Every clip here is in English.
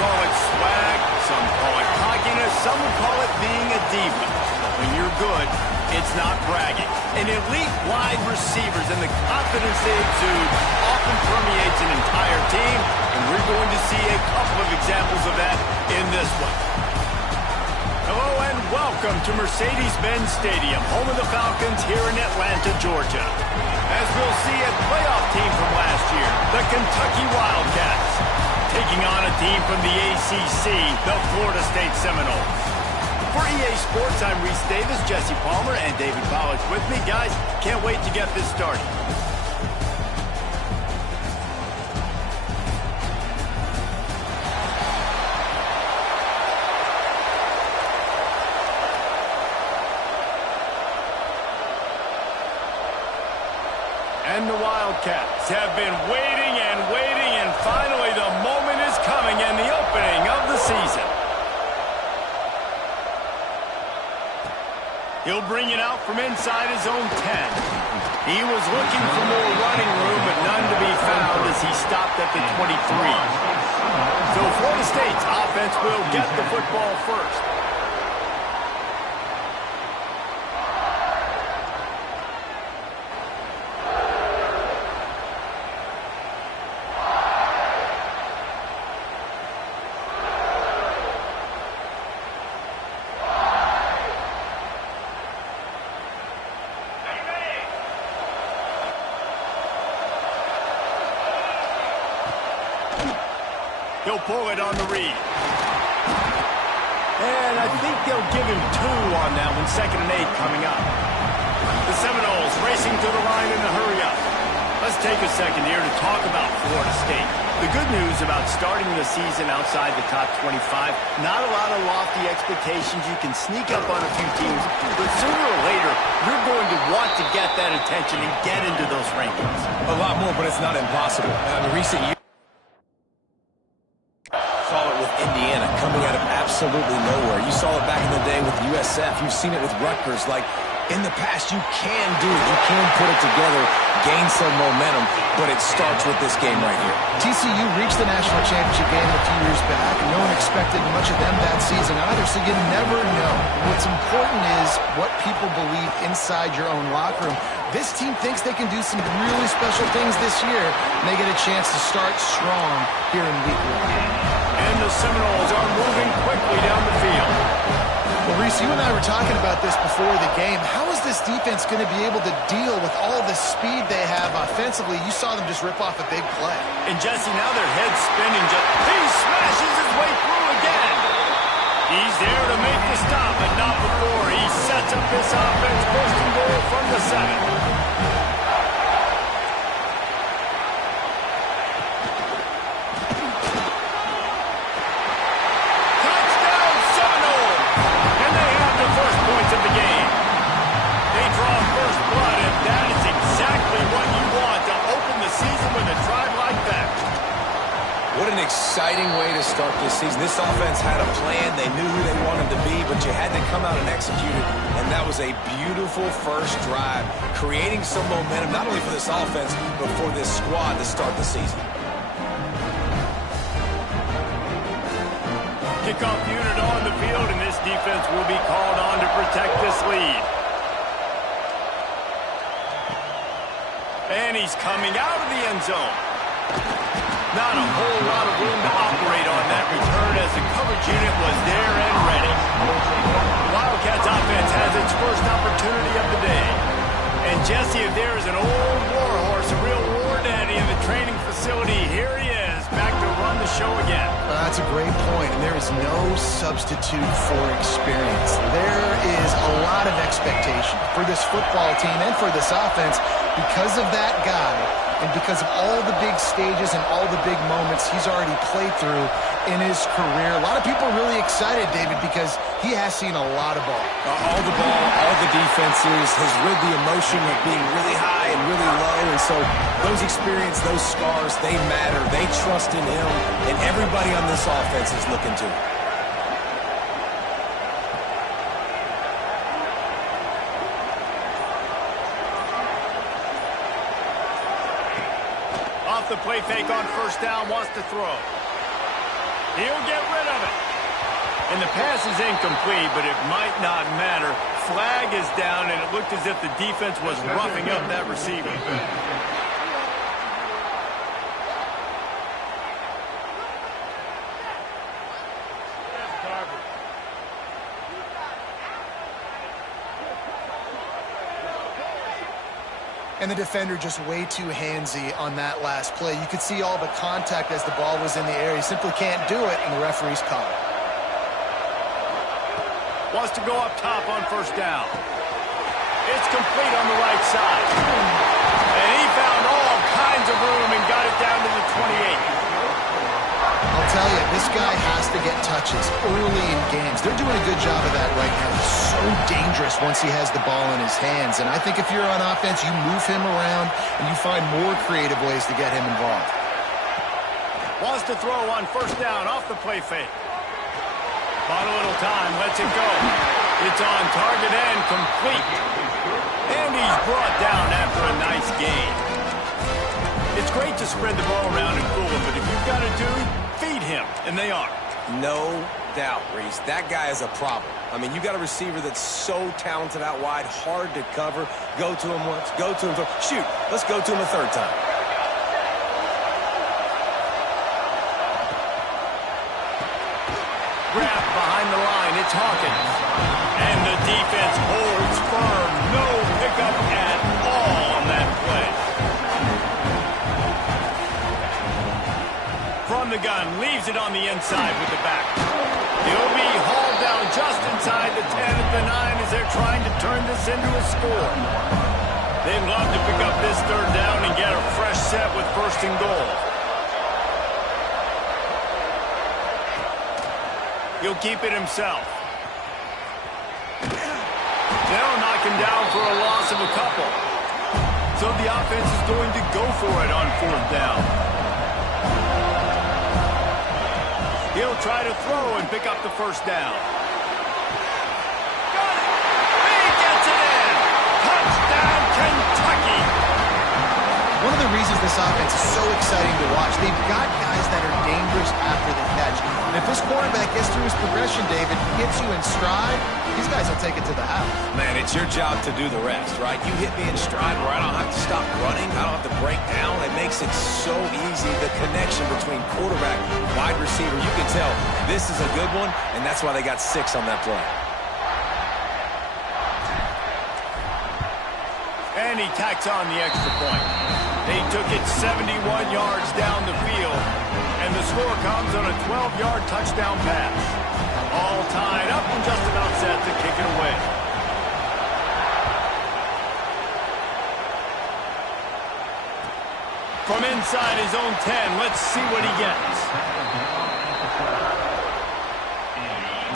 call it swag, some call it cockiness, some would call it being a diva. But when you're good, it's not bragging. An elite wide receivers and the confidence they exude often permeates an entire team, and we're going to see a couple of examples of that in this one. Hello and welcome to Mercedes-Benz Stadium, home of the Falcons here in Atlanta, Georgia. As we'll see a playoff team from last year, the Kentucky Wildcats, taking on a team from the ACC, the Florida State Seminoles. For EA Sports, I'm Reese Davis, Jesse Palmer, and David Pollack with me. Guys, can't wait to get this started. And the Wildcats have been waiting, and finally the moment is coming and the opening of the season. He'll bring it out from inside his own 10. He was looking for more running room, but none to be found as he stopped at the 23. So Florida State's offense will get the football first. He'll pull it on the read. And I think they'll give him 2 on that one, 2nd and 8 coming up. The Seminoles racing to the line in a hurry up. Let's take a second here to talk about Florida State. The good news about starting the season outside the top 25, not a lot of lofty expectations. You can sneak up on a few teams, but sooner or later, you're going to want to get that attention and get into those rankings. A lot more, but it's not impossible. In recent years, Indiana coming out of absolutely nowhere. You saw it back in the day with USF. You've seen it with Rutgers. Like, in the past, you can do it. You can put it together, gain some momentum, but it starts with this game right here. TCU reached the national championship game a few years back. No one expected much of them that season either, so you never know. What's important is what people believe inside your own locker room. This team thinks they can do some really special things this year, and they get a chance to start strong here in week 1. And the Seminoles are moving quickly down the field. Well, Reese, you and I were talking about this before the game. How is this defense going to be able to deal with all the speed they have offensively? You saw them just rip off a big play. And Jesse, now their head's spinning. He smashes his way through again. He's there to make the stop, but not before he sets up this offense. First and goal from the 7. What an exciting way to start this season. This offense had a plan. They knew who they wanted to be, but you had to come out and execute it. And that was a beautiful first drive, creating some momentum, not only for this offense, but for this squad to start the season. Kickoff unit on the field, and this defense will be called on to protect this lead. And he's coming out of the end zone. Not a whole lot of room to operate on that return as the coverage unit was there and ready. The Wildcats offense has its first opportunity of the day. And Jesse, if there is an old warhorse, a real war daddy in the training facility, here he is, back to run the show again. That's a great point, and there is no substitute for experience. There is a lot of expectation for this football team and for this offense because of that guy. And because of all the big stages and all the big moments he's already played through in his career. A lot of people are really excited, David, because he has seen a lot of ball. All the ball, all the defenses, has rid the emotion of being really high and really low. And so those experiences, those scars, they matter. They trust in him. And everybody on this offense is looking to him. Off the play fake on first down, wants to throw. He'll get rid of it. And the pass is incomplete, but it might not matter. Flag is down, and it looked as if the defense was roughing up that receiver. And the defender just way too handsy on that last play. You could see all the contact as the ball was in the air. He simply can't do it, and the referee's caught it. Wants to go up top on first down. It's complete on the right side. And he found all kinds of room and got it down to the 28. I'll tell you, this guy has to get touches early in games. They're doing a good job of that right now. He's so dangerous once he has the ball in his hands. And I think if you're on offense, you move him around and you find more creative ways to get him involved. Wants to throw on first down off the play fake. Bought a little time, lets it go. It's on target and complete. And he's brought down after a nice gain. It's great to spread the ball around and fool him, but if you've got a dude, feed him, and they are. No doubt, Reese. That guy is a problem. I mean, you got a receiver that's so talented out wide, hard to cover. Go to him once, go to him twice. Shoot, let's go to him a third time. Wrapped behind the line, it's Hawkins. And the defense holds firm. No pickup at all on that play. From the gun, leaves it on the inside with the back. He'll be hauled down just inside the 10 at the 9 as they're trying to turn this into a score. They'd love to pick up this third down and get a fresh set with first and goal. He'll keep it himself. They'll knock him down for a loss of a couple. So the offense is going to go for it on fourth down. He'll try to throw and pick up the first down. Got it! He gets it in! Touchdown, Kentucky! One of the reasons this offense is so exciting to watch, they've got guys that are dangerous after the catch. And if this quarterback gets through his progression, David, hits you in stride, these guys will take it to the house. Man, it's your job to do the rest, right? You hit me in stride where I don't have to stop running. I don't have to break down. It makes it so easy, the connection between quarterback, wide receiver. You can tell this is a good one, and that's why they got 6 on that play. And he tacks on the extra point. They took it 71 yards down the field, and the score comes on a 12-yard touchdown pass. All tied up and just about set to kick it away. From inside his own 10, let's see what he gets.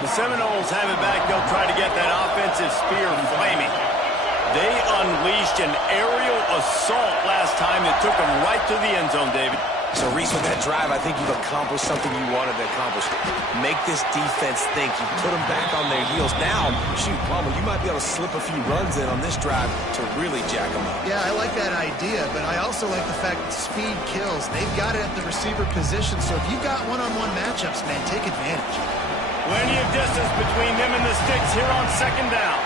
The Seminoles have it back. They'll try to get that offensive spear flaming. They unleashed an aerial assault last time that took them right to the end zone, David. So, Reese, with that drive, I think you've accomplished something you wanted to accomplish. Make this defense think. You put them back on their heels. Now, shoot, Palmer, you might be able to slip a few runs in on this drive to really jack them up. Yeah, I like that idea, but I also like the fact that speed kills. They've got it at the receiver position, so if you've got one-on-one matchups, man, take advantage. Plenty of distance between them and the sticks here on second down.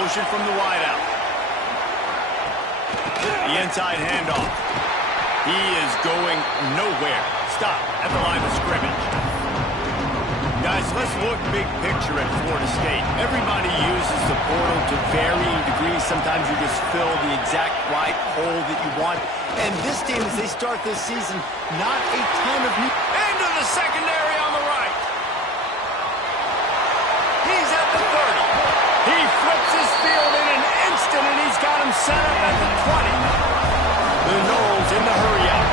Motion from the wideout. The inside handoff. He is going nowhere. Stop at the line of scrimmage. Guys, let's look big picture at Florida State. Everybody uses the portal to varying degrees. Sometimes you just fill the exact right hole that you want. And this team, as they start this season, not a ton of new... Into the secondary on the right. He's at the 30. He flips his field in an instant, and he's got him set up at the 20. The Noles in the hurry-up.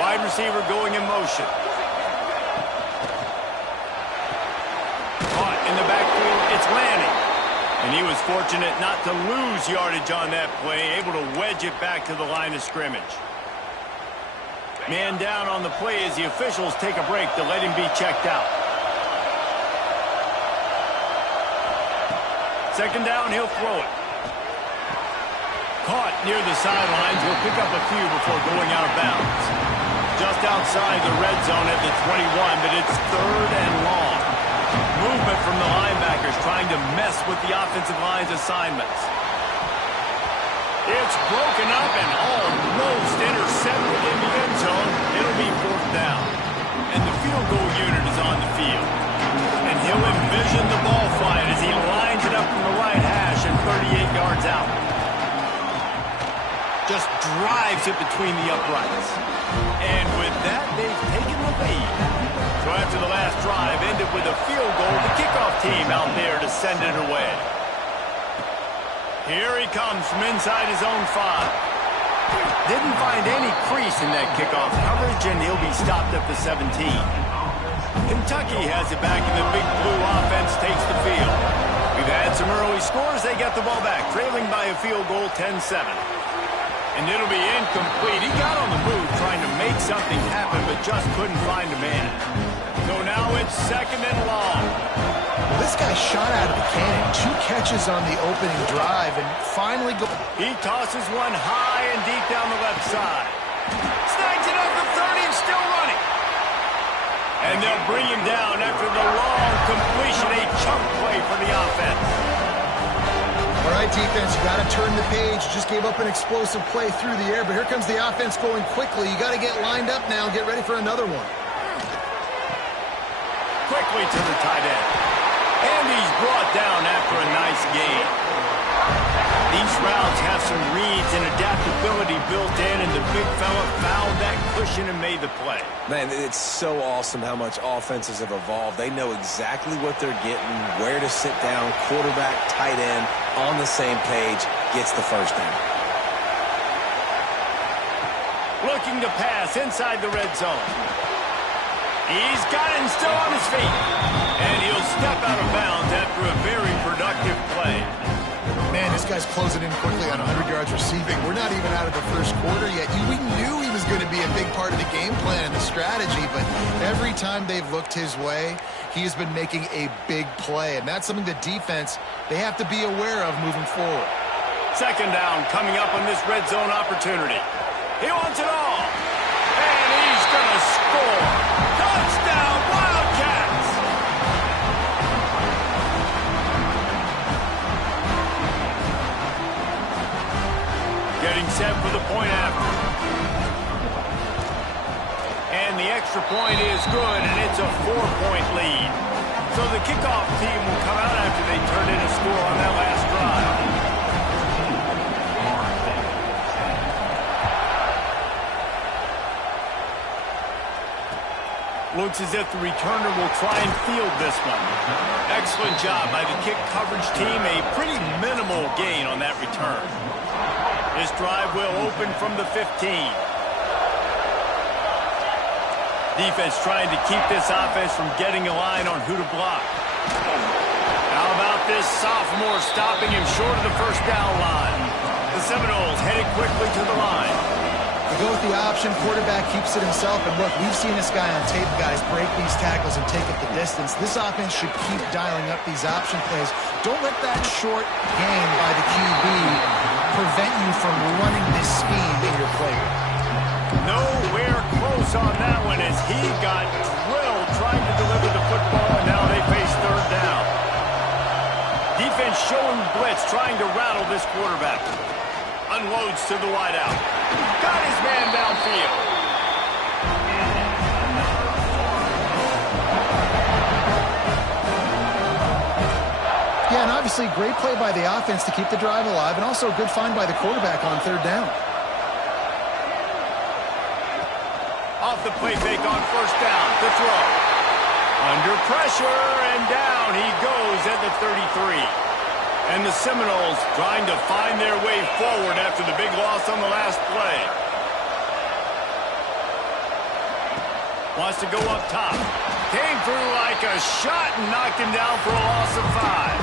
Wide receiver going in motion. Caught in the backfield, it's Lanning. And he was fortunate not to lose yardage on that play, able to wedge it back to the line of scrimmage. Man down on the play as the officials take a break to let him be checked out. second down, he'll throw it. Caught near the sidelines. He'll pick up a few before going out of bounds. Just outside the red zone at the 21, but it's third and long. Movement from the linebackers trying to mess with the offensive line's assignments. It's broken up and almost intercepted in the end zone. It'll be fourth down. And the field goal unit is on the field. And he'll envision the ball flight as he lines it up from the right hash and 38 yards out. Just drives it between the uprights. And with that, they've taken the lead. So after the last drive ended with a field goal, the kickoff team out there to send it away. Here he comes from inside his own 5. Didn't find any crease in that kickoff coverage, and he'll be stopped at the 17. Kentucky has it back, and the big blue offense takes the field. We've had some early scores. They got the ball back, trailing by a field goal 10-7. And it'll be incomplete. He got on the move trying to make something happen, but just couldn't find a man. So now it's second and long. This guy shot out of the cannon. 2 catches on the opening drive and finally He tosses one high and deep down the left side. Snags it up the 30 and still running. And they'll bring him down after the long completion, a chunk play for the offense. All right, defense, you got to turn the page. Just gave up an explosive play through the air, but here comes the offense going quickly. You got to get lined up now and get ready for another one. Quickly to the tight end. And he's brought down after a nice gain. These routes have some reads and adaptability built in, and the big fella found that cushion and made the play. Man, it's so awesome how much offenses have evolved. They know exactly what they're getting, where to sit down, quarterback, tight end, on the same page, gets the first down. Looking to pass inside the red zone. He's got it and still on his feet. And he'll step out of bounds after a very productive play. Man, this guy's closing in quickly on 100 yards receiving. We're not even out of the first quarter yet. We knew he was going to be a big part of the game plan and the strategy, but every time they've looked his way, he has been making a big play. And that's something the defense, they have to be aware of moving forward. Second down coming up on this red zone opportunity. He wants it all. And he's going to score. Touchdown, Wildcats! Getting set for the point after. And the extra point is good, and it's a 4-point lead. So the kickoff team will come out after they turn in a score on that last drive. Looks as if the returner will try and field this one. Excellent job by the kick coverage team. A pretty minimal gain on that return. This drive will open from the 15. Defense trying to keep this offense from getting a line on who to block. How about this sophomore stopping him short of the first down line? The Seminoles headed quickly to the line. They go with the option, quarterback keeps it himself, and look, we've seen this guy on tape, guys, break these tackles and take up the distance. This offense should keep dialing up these option plays. Don't let that short gain by the QB prevent you from running this scheme in your play. Nowhere close on that one as he got drilled trying to deliver the football, and now they face third down. Defense showing blitz, trying to rattle this quarterback. Unloads to the wideout. Got his man downfield. Yeah, and obviously great play by the offense to keep the drive alive, and also a good find by the quarterback on third down. Off the play fake on first down. The throw. Under pressure, and down he goes at the 33. And the Seminoles trying to find their way forward after the big loss on the last play. Wants to go up top. Came through like a shot and knocked him down for a loss of 5.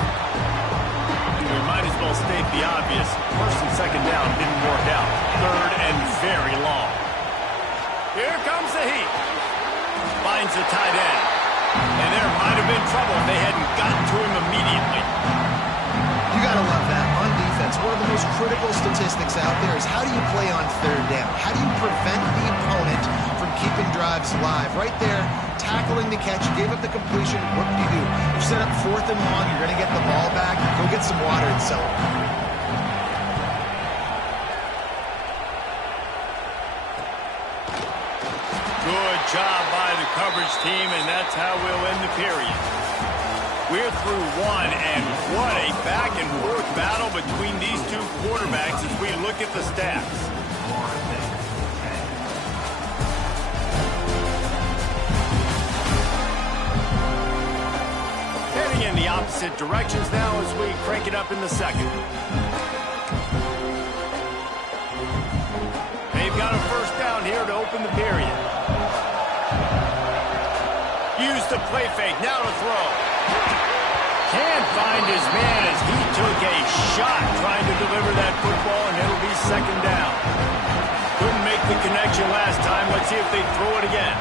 And we might as well state the obvious. First and second down didn't work out. Third and very long. Here comes the heat. Finds the tight end. And there might have been trouble if they hadn't gotten to him immediately. gotta love that. On defense, one of the most critical statistics out there is how do you play on third down? How do you prevent the opponent from keeping drives alive? Right there, tackling the catch, you gave up the completion, what do? You set up 4th and long, you're gonna get the ball back, go get some water and celebrate. Good job by the coverage team, and that's how we'll end the period. We're through one, and what a back-and-forth battle between these two quarterbacks as we look at the stats. Heading in the opposite directions now as we crank it up in the second. They've got a first down here to open the period. Use the play fake, now to throw. Can't find his man as he took a shot trying to deliver that football, and it'll be second down. Couldn't make the connection last time. Let's see if they throw it again.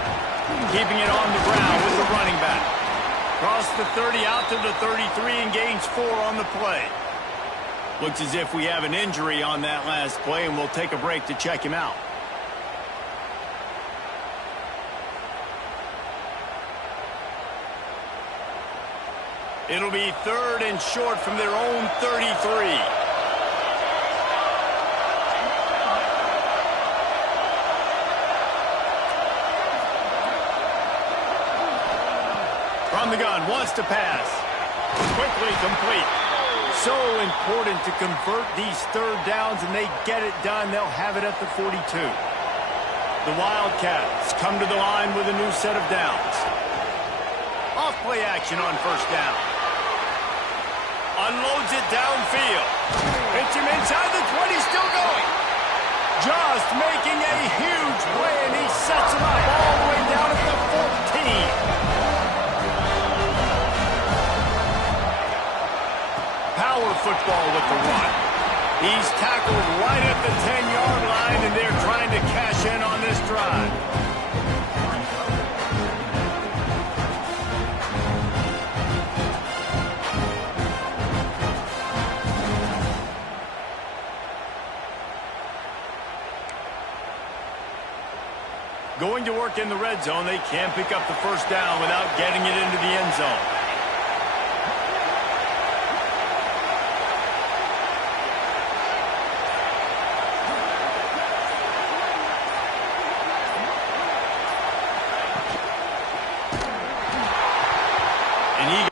Keeping it on the ground with the running back. Cross the 30 out to the 33 and gains 4 on the play. Looks as if we have an injury on that last play, and we'll take a break to check him out. It'll be 3rd and short from their own 33. From the gun, wants to pass. Quickly complete. So important to convert these third downs, and they get it done. They'll have it at the 42. The Wildcats come to the line with a new set of downs. Off play action on first down. Unloads it downfield. Hits him inside the 20, still going. Just making a huge play, and he sets him up all the way down at the 14. Power football with the run. He's tackled right at the 10-yard line, and they're trying to cash in on this drive. Going to work in the red zone. They can't pick up the first down without getting it into the end zone. And he...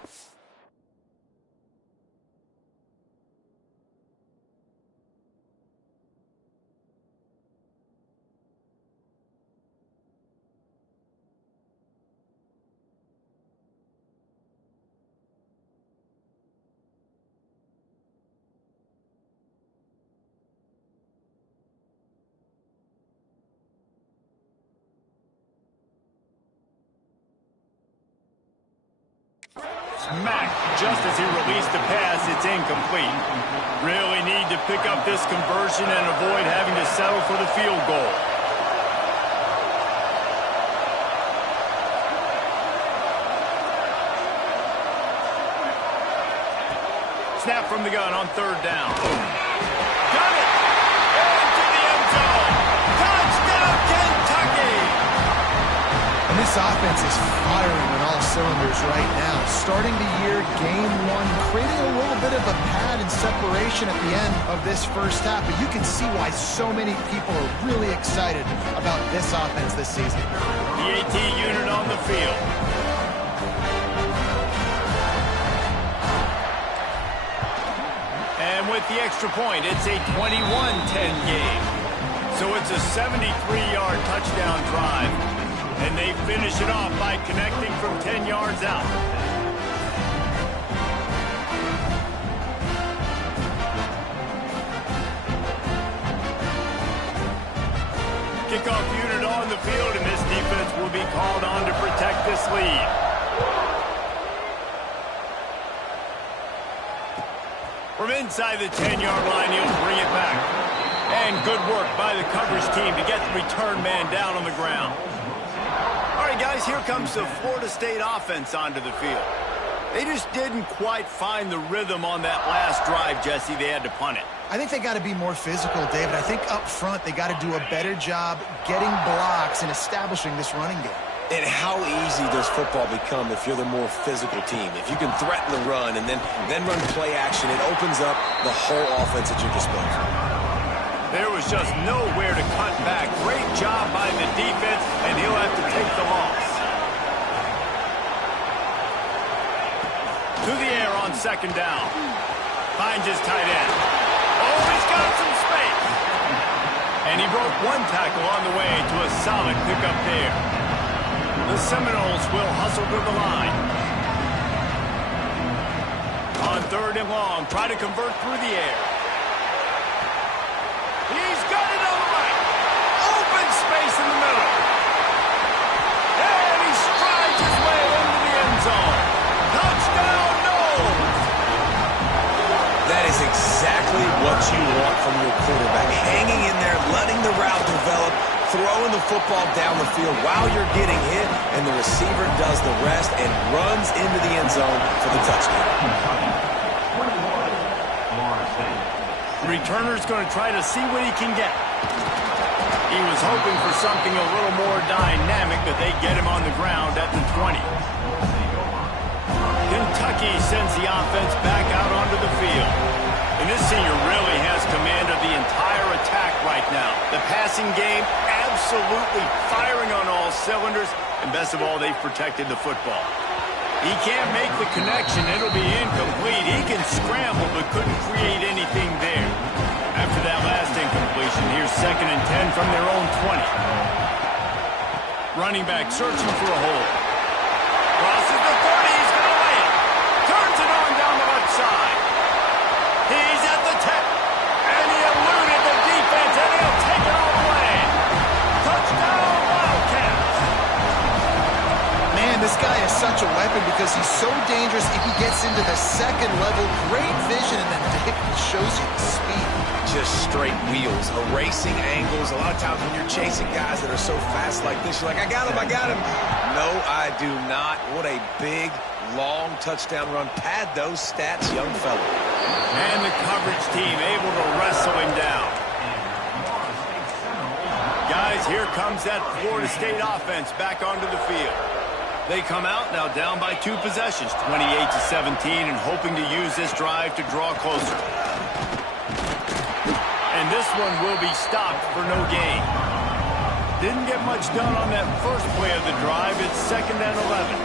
Smack just as he released the pass. It's incomplete. Really need to pick up this conversion and avoid having to settle for the field goal. Snap from the gun on third down. Got it! Into the end zone. Touchdown, Kentucky! And this offense is firing on all cylinders right now. Starting the year, game 1, creating a little bit of a pad and separation at the end of this first half. But you can see why so many people are really excited about this offense this season. The AT unit on the field. And with the extra point, it's a 21-10 game. So it's a 73-yard touchdown drive. And they finish it off by connecting from 10 yards out. Kickoff unit on the field, and this defense will be called on to protect this lead. From inside the 10-yard line, he'll bring it back. And good work by the coverage team to get the return man down on the ground. All right, guys, here comes the Florida State offense onto the field. They just didn't quite find the rhythm on that last drive, Jesse. They had to punt it. I think they got to be more physical, David. I think up front they got to do a better job getting blocks and establishing this running game. And how easy does football become if you're the more physical team? If you can threaten the run and then run play action, it opens up the whole offense at your disposal. There was just nowhere to cut back. Great job by the defense, and he'll have to take the loss. To the air on second down. Finds his tight end. Oh, he's got some space. And he broke one tackle on the way to a solid pickup there. The Seminoles will hustle to the line. On third and long, try to convert through the air. He's got it on the right. Open space in the middle. And he strides his way into the end zone. Touchdown, Noles! That is exactly what you want from your quarterback. Hanging in there, letting the route develop, throwing the football down the field while you're getting hit, and the receiver does the rest and runs into the end zone for the touchdown. The returner's going to try to see what he can get. He was hoping for something a little more dynamic, but they get him on the ground at the 20. Kentucky sends the offense back out onto the field. And this senior really has command of the entire attack right now. The passing game absolutely firing on all cylinders, and best of all, they've protected the football. He can't make the connection. It'll be incomplete. He can scramble, but couldn't create anything there. After that last incompletion, here's 2nd and 10 from their own 20. Running back searching for a hole. Crosses the 30. He's going to lay it. Turns it on down the left side. He's at the 10. And he eluded the defense, and he'll take it all the way. Touchdown, Wildcats. Man, this guy is such a weapon because he's so dangerous if he gets into the second level. Great vision, and then Dick shows you the speed. Just straight wheels, erasing angles. A lot of times when you're chasing guys that are so fast like this, you're like, I got him, I got him. No, I do not. What a big, long touchdown run. Pad those stats, young fella. And the coverage team able to wrestle him down. Guys, here comes that Florida State offense back onto the field. They come out now down by 2 possessions, 28-17, and hoping to use this drive to draw closer. And this one will be stopped for no gain. Didn't get much done on that first play of the drive. It's 2nd and 11.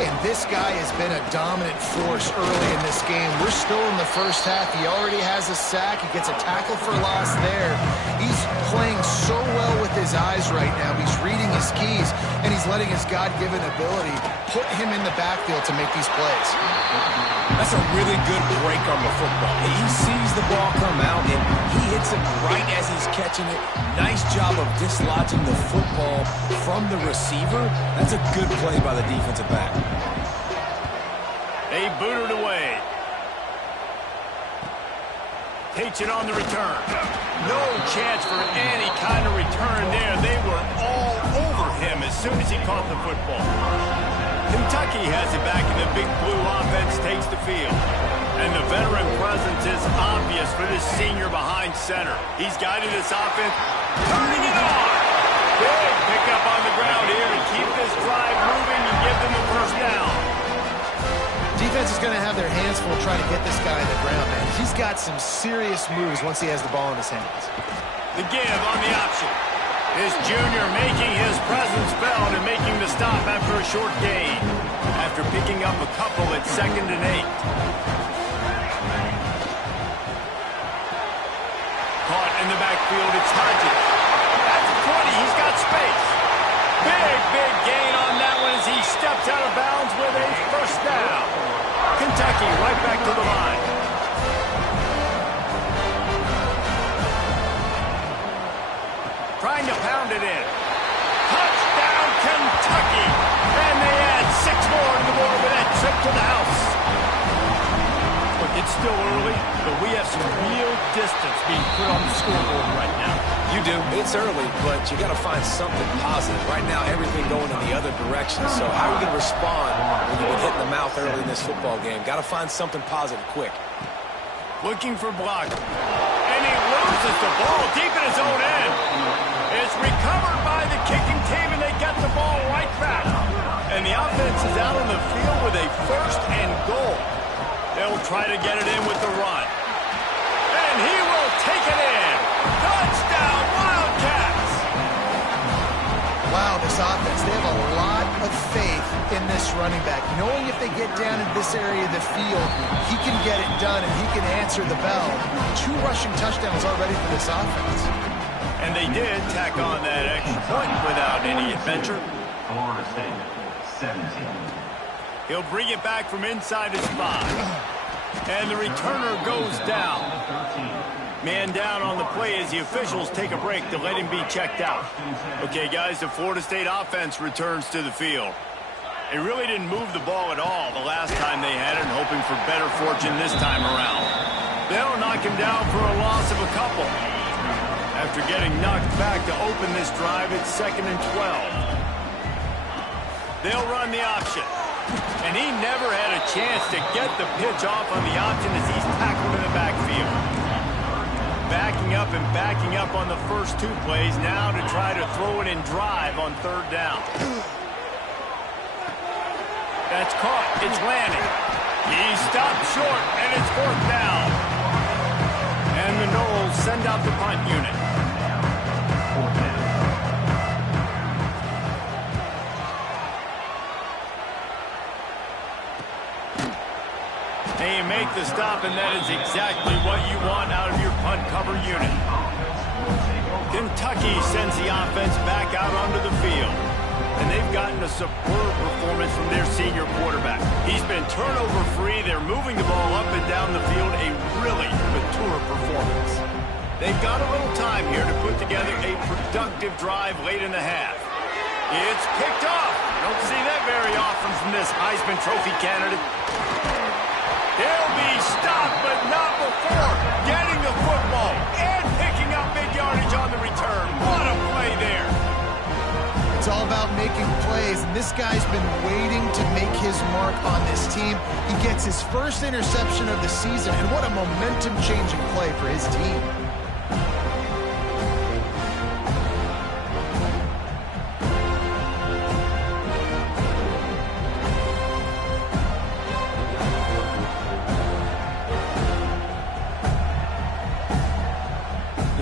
And this guy has been a dominant force early in this game. We're still in the first half. He already has a sack. He gets a tackle for loss there. He's playing so well with his eyes right now. He's reading his keys, and he's letting his God-given ability put him in the backfield to make these plays. That's a really good break on the football. He sees the ball come out, and he hits it right as he's catching it. Nice job of dislodging the football from the receiver. That's a good play by the defensive back. They boot it away. Takes it on the return. No chance for any kind of return there. They were all over him as soon as he caught the football. Kentucky has it back, and the big blue offense takes the field. And the veteran presence is obvious for this senior behind center. He's guided this offense, turning it on. Big pickup on the ground here to keep this drive moving and give them the first down. Defense is going to have their hands full trying to get this guy in the ground, man. He's got some serious moves once he has the ball in his hands. The give on the option. This junior making his presence felt and making the stop after a short gain. After picking up a couple at 2nd and 8. Caught in the backfield, it's Hodges. At the 20, he's got space. Big gain on that one as he steps out of bounds with a first down. Kentucky right back to the line. Trying to pound it in. Touchdown, Kentucky. And they add 6 more to the board with that trip to the house. Look, it's still early, but we have some real distance being put on the scoreboard right now. You do. It's early, but you got to find something positive. Right now, everything going in the other direction. So how are you going to respond when you've been hit in the mouth early in this football game? Got to find something positive quick. Looking for block. And he loses the ball deep in his own end. It's recovered by the kicking team, and they get the ball right back. And the offense is out on the field with a 1st and goal. They'll try to get it in with the run. And he will take it in. Touchdown, Wildcats! Wow, this offense, they have a lot of faith in this running back. Knowing if they get down in this area of the field, he can get it done and he can answer the bell. 2 rushing touchdowns already for this offense. And they did tack on that extra point without any adventure. Florida State, 17. He'll bring it back from inside his 5. And the returner goes down. Man down on the play as the officials take a break to let him be checked out. Okay, guys, the Florida State offense returns to the field. They really didn't move the ball at all the last time they had it, and hoping for better fortune this time around. They'll knock him down for a loss of a couple. After getting knocked back to open this drive, it's 2nd and 12. They'll run the option. And he never had a chance to get the pitch off on the option as he's tackled in the backfield. Backing up and backing up on the first 2 plays now to try to throw it in drive on 3rd down. That's caught. It's landing. He stopped short, and it's 4th down. And the Noles send out the punt unit. They make the stop, and that is exactly what you want out of your punt cover unit. Kentucky sends the offense back out onto the field. And they've gotten a superb performance from their senior quarterback. He's been turnover-free. They're moving the ball up and down the field. A really mature performance. They've got a little time here to put together a productive drive late in the half. It's picked off. Don't see that very often from this Heisman Trophy candidate. He'll be stopped, but not before getting the football and picking up big yardage on the return. What a play there. It's all about making plays, and this guy's been waiting to make his mark on this team. He gets his first interception of the season, and what a momentum-changing play for his team.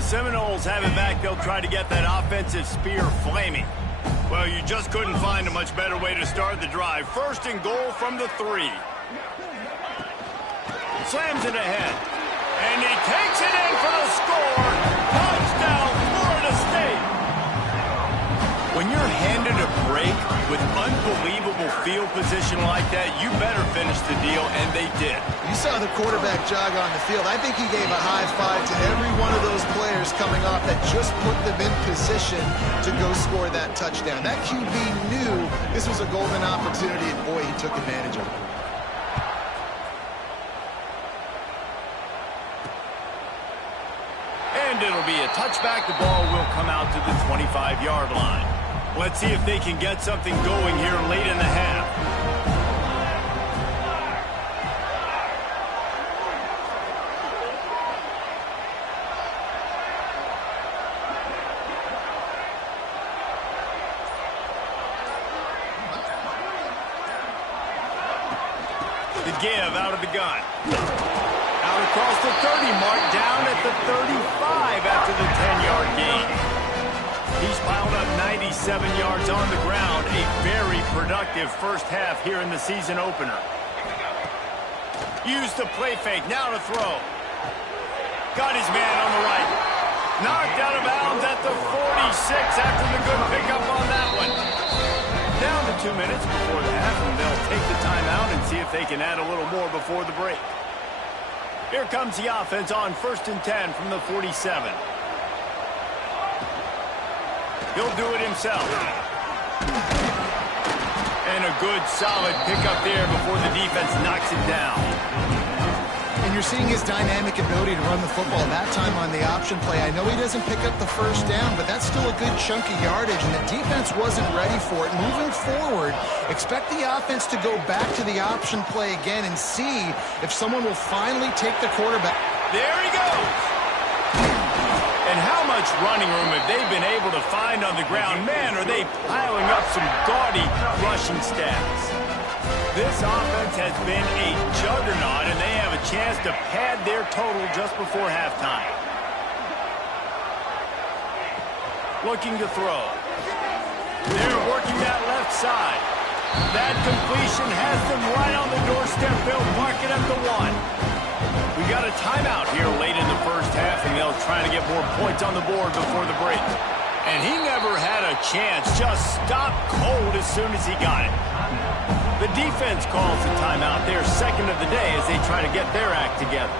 Seminoles have it back. They'll try to get that offensive spear flaming. Well, you just couldn't find a much better way to start the drive. 1st and goal from the 3. Slams it ahead. And he takes it in for the score. Touchdown, Florida State. When you're handed a break with unbelievable field position like that, you better finish the deal, and they did. You saw the quarterback jog on the field. I think he gave a high five to every one of those players coming off that just put them in position to go score that touchdown. That QB knew this was a golden opportunity, and boy, he took advantage of it. And it'll be a touchback. The ball will come out to the 25-yard line. Let's see if they can get something going here late in the half. The give out of the gun. Out across the 30 mark, down at the 35 after the 10-yard gain. He's piled up 97 yards on the ground. A very productive first half here in the season opener. Used the play fake, now to throw. Got his man on the right. Knocked out of bounds at the 46 after the good pickup on that one. Down to 2 minutes before the half, and they'll take the timeout and see if they can add a little more before the break. Here comes the offense on 1st and 10 from the 47. He'll do it himself. And a good, solid pickup there before the defense knocks it down. And you're seeing his dynamic ability to run the football, that time on the option play. I know he doesn't pick up the first down, but that's still a good chunk of yardage, and the defense wasn't ready for it. Moving forward, expect the offense to go back to the option play again and see if someone will finally take the quarterback. There he goes. And how much running room have they been able to find on the ground? Man, are they piling up some gaudy rushing stats. This offense has been a juggernaut, and they have a chance to pad their total just before halftime. Looking to throw. They're working that left side. That completion has them right on the doorstep. They'll mark it at the 1. We got a timeout here late in the first half, and they'll try to get more points on the board before the break. And he never had a chance. Just stopped cold as soon as he got it. The defense calls the timeout, their second of the day, as they try to get their act together.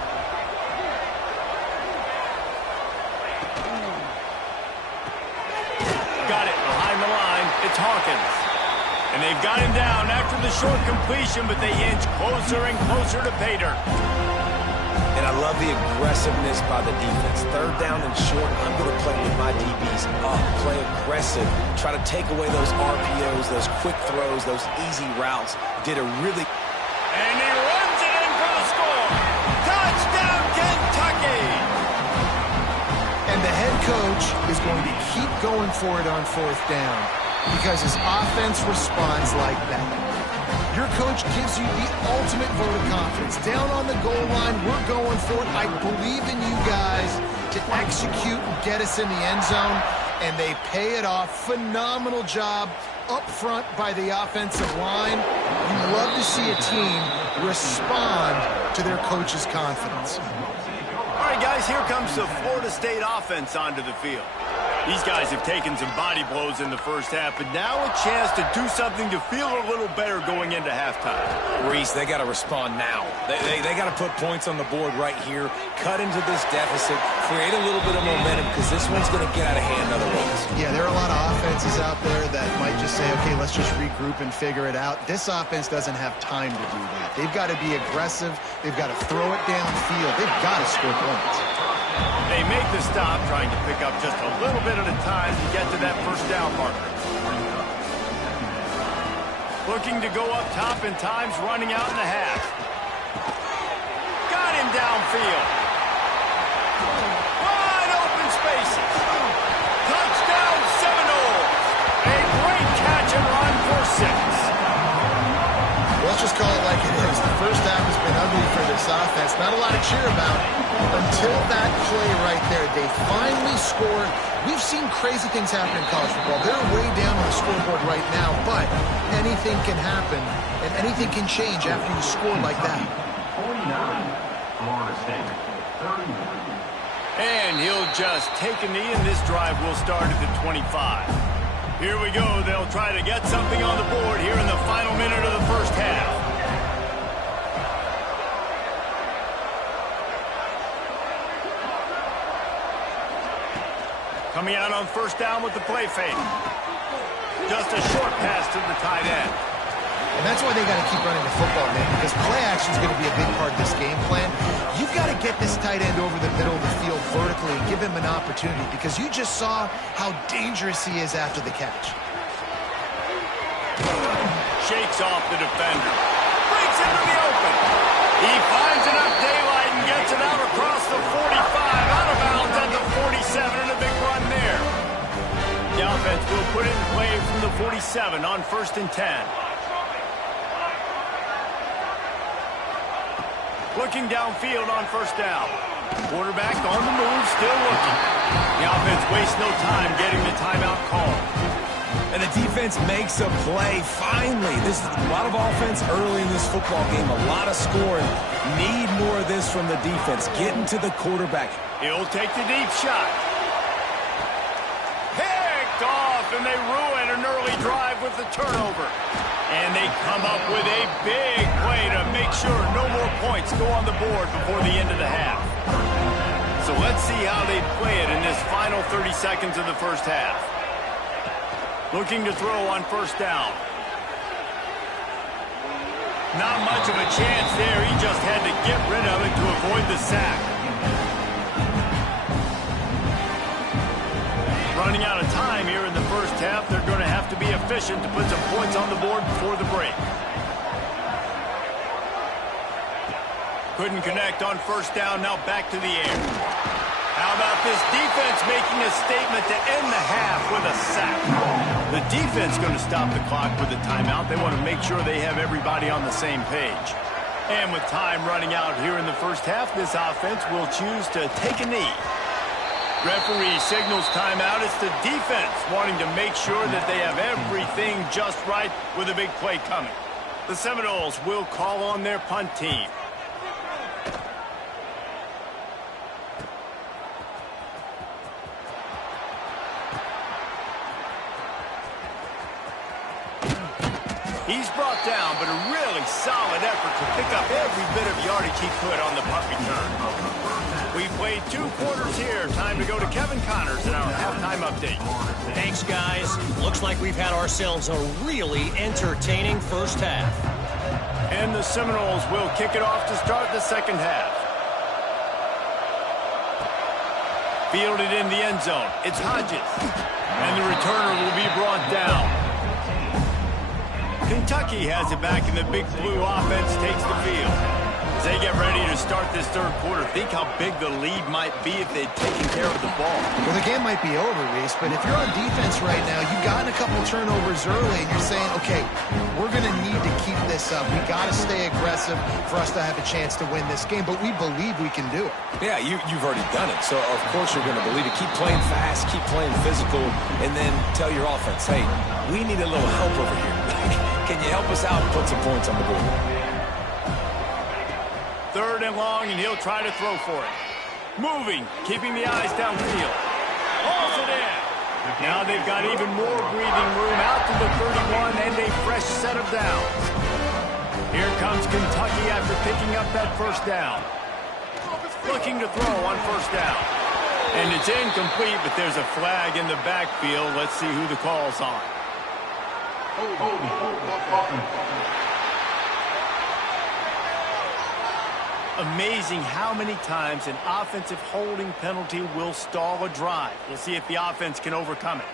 Got it behind the line. It's Hawkins. And they've got him down after the short completion, but they inch closer and closer to pay dirt. And I love the aggressiveness by the defense. Third down and short, I'm going to play with my DBs up, play aggressive, try to take away those RPOs, those quick throws, those easy routes. Did a really... And he runs it in for the score. Touchdown, Kentucky! And the head coach is going to keep going for it on fourth down because his offense responds like that. Your coach gives you the ultimate vote of confidence. Down on the goal line, we're going for it. I believe in you guys to execute and get us in the end zone, and they pay it off. Phenomenal job up front by the offensive line. You love to see a team respond to their coach's confidence. All right, guys, here comes the Florida State offense onto the field. These guys have taken some body blows in the first half, but now a chance to do something to feel a little better going into halftime. Reese, they got to respond now. They got to put points on the board right here, cut into this deficit, create a little bit of momentum, because this one's going to get out of hand otherwise. Yeah, there are a lot of offenses out there that might just say, okay, let's just regroup and figure it out. This offense doesn't have time to do that. They've got to be aggressive. They've got to throw it downfield. They've got to score points. They make the stop, trying to pick up just a little bit at a time to get to that first down marker. Looking to go up top, and time's running out in the half. Got him downfield. Wide open spaces. Touchdown Seminoles. A great catch and run for 6. Let's just call it like it is. The first half has been ugly for this offense. Not a lot to cheer about until that play right there. They finally scored. We've seen crazy things happen in college football. They're way down on the scoreboard right now, but anything can happen, and anything can change after you score like that. 49, Florida State, 31. And he'll just take a knee, and this drive will start at the 25. Here we go. They'll try to get something on the board here in the final minute of the first half. Coming out on first down with the play fake. Just a short pass to the tight end. And that's why they got to keep running the football, man, because play action is going to be a big part of this game plan. You've got to get this tight end over the middle of the field vertically and give him an opportunity, because you just saw how dangerous he is after the catch. Shakes off the defender. Breaks into the open. He finds enough daylight and gets it out across the 45. Out of bounds at the 47, and a big run there. The offense will put it in play from the 47 on 1st and 10. Looking downfield on first down. Quarterback on the move, still looking. The offense wastes no time getting the timeout call. And the defense makes a play, finally. This is a lot of offense early in this football game, a lot of scoring. Need more of this from the defense. Getting to the quarterback. He'll take the deep shot. Picked off, and they ruin an early drive with the turnover. And they come up with a big play to make sure no more points go on the board before the end of the half. So let's see how they play it in this final 30 seconds of the first half. Looking to throw on first down. Not much of a chance there. He just had to get rid of it to avoid the sack. Running out of time here in the first half. They're going to have to be efficient to put some points on the board before the break. Couldn't connect on first down. Now back to the air. How about this defense making a statement to end the half with a sack? The defense going to stop the clock with a timeout. They want to make sure they have everybody on the same page. And with time running out here in the first half, this offense will choose to take a knee. Referee signals timeout. It's the defense wanting to make sure that they have everything just right with a big play coming. The Seminoles will call on their punt team. He's brought down, but a really solid effort to pick up every bit of yardage he could on the punt return. We played 2 quarters here. Time to go to Kevin Connors in our halftime update. Thanks, guys. Looks like we've had ourselves a really entertaining first half. And the Seminoles will kick it off to start the second half. Fielded in the end zone. It's Hodges. And the returner will be brought down. Kentucky has it back, and the Big Blue offense takes the field. As they get ready to start this third quarter, think how big the lead might be if they'd taken care of the ball. Well, the game might be over, Reese, but if you're on defense right now, you've gotten a couple turnovers early, and you're saying, okay, we're going to need to keep this up. We got to stay aggressive for us to have a chance to win this game, but we believe we can do it. Yeah, you've already done it, so of course you're going to believe it. Keep playing fast, keep playing physical, and then tell your offense, hey, we need a little help over here. Can you help us out and put some points on the board? Third and long, and he'll try to throw for it. Moving, keeping the eyes downfield. Hauls it in. Now they've got even more breathing room out to the 31 and a fresh set of downs. Here comes Kentucky after picking up that first down. Looking to throw on first down. And it's incomplete, but there's a flag in the backfield. Let's see who the call's on. Amazing how many times an offensive holding penalty will stall a drive. We'll see if the offense can overcome it.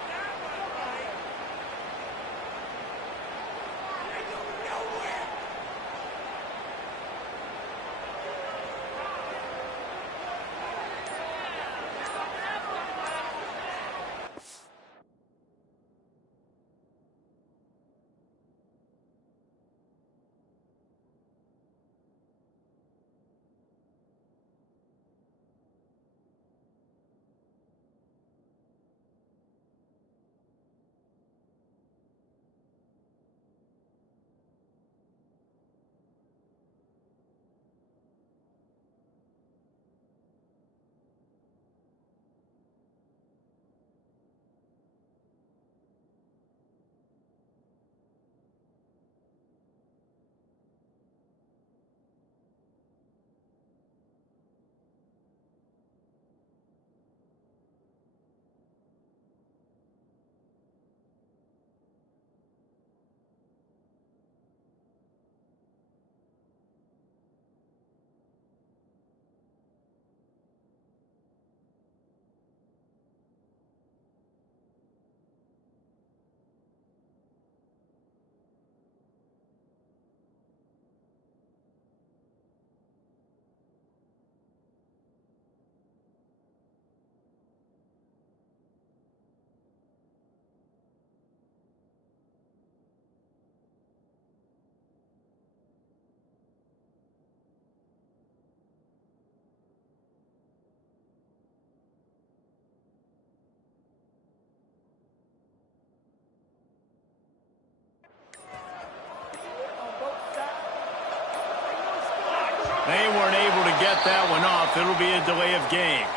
They weren't able to get that one off. It'll be a delay of game.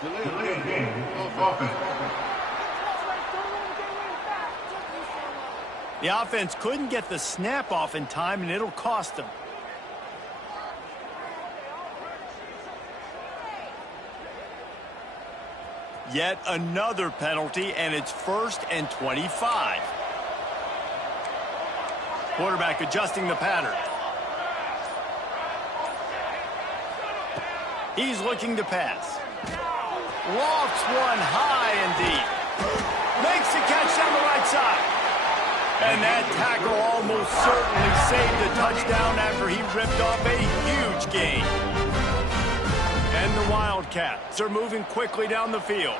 Delay of game. Offense. The offense couldn't get the snap off in time, and it'll cost them. Yet another penalty, and it's 1st and 25. Quarterback adjusting the pattern. He's looking to pass. Lofts one high and deep. Makes the catch down the right side. And that tackle almost certainly saved a touchdown after he ripped off a huge gain. And the Wildcats are moving quickly down the field.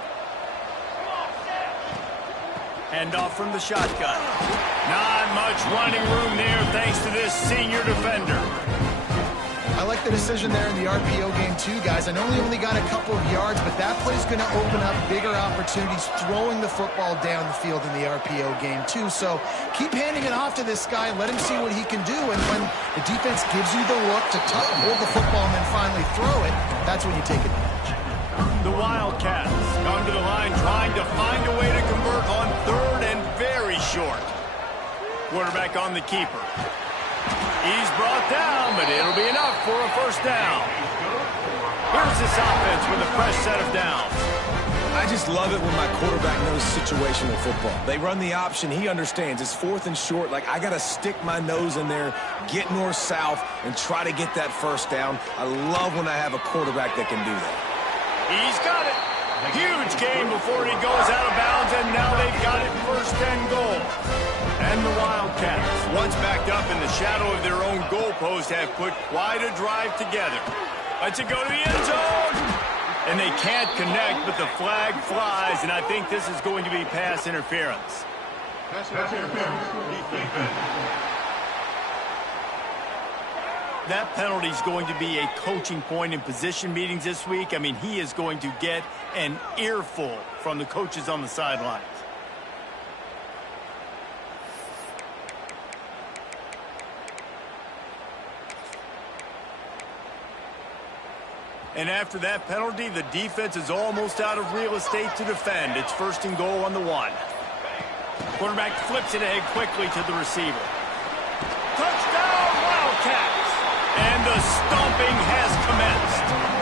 Hand off from the shotgun. Not much running room there thanks to this senior defender. I like the decision there in the RPO game too, guys. I know he only got a couple of yards, but that play's going to open up bigger opportunities throwing the football down the field in the RPO game too. So keep handing it off to this guy. Let him see what he can do. And when the defense gives you the look to hold the football and then finally throw it, that's when you take advantage. The Wildcats come to the line trying to find a way to convert on third and very short. Quarterback on the keeper. He's brought down, but it'll be enough for a first down. Here's this offense with a fresh set of downs. I just love it when my quarterback knows situational football. They run the option. He understands. It's fourth and short. Like, I got to stick my nose in there, get north-south, and try to get that first down. I love when I have a quarterback that can do that. He's got it. Huge gain before he goes out of bounds, and now they've got it first and goal. And the Wildcats, once backed up in the shadow of their own goalpost, have put quite a drive together. Let's it go to the end zone. And they can't connect, but the flag flies, and I think this is going to be pass interference. Pass interference. Defense. That penalty is going to be a coaching point in position meetings this week. I mean, he is going to get an earful from the coaches on the sidelines. And after that penalty, the defense is almost out of real estate to defend. It's first and goal on the 1. Quarterback flips it ahead quickly to the receiver. Touchdown, Wildcats! And the stomping has commenced.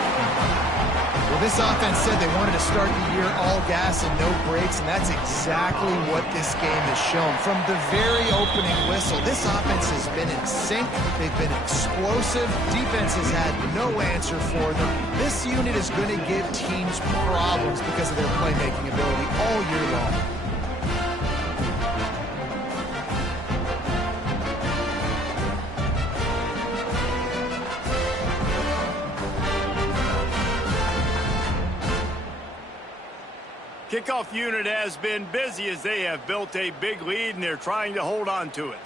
Well, this offense said they wanted to start the year all gas and no brakes, and that's exactly what this game has shown. From the very opening whistle, this offense has been in sync. They've been explosive. Defense has had no answer for them. This unit is going to give teams problems because of their playmaking ability all year long. Kickoff unit has been busy as they have built a big lead, and they're trying to hold on to it.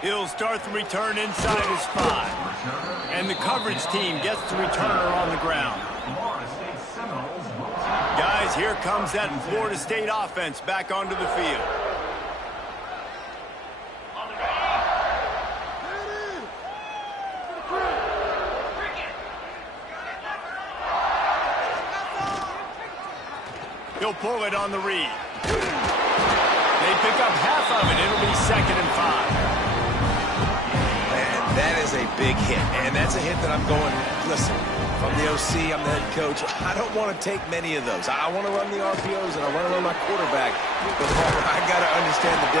He'll start the return inside his 5. And the coverage team gets the returner on the ground. Guys, here comes that Florida State offense back onto the field. He'll pull it on the read. They pick up half of it. It'll be 2nd and 5. Man, that is a big hit. And that's a hit that I'm going, listen, if I'm the OC, I'm the head coach, I don't want to take many of those. I want to run the RPOs, and I want to run my quarterback. But I got to understand the difference.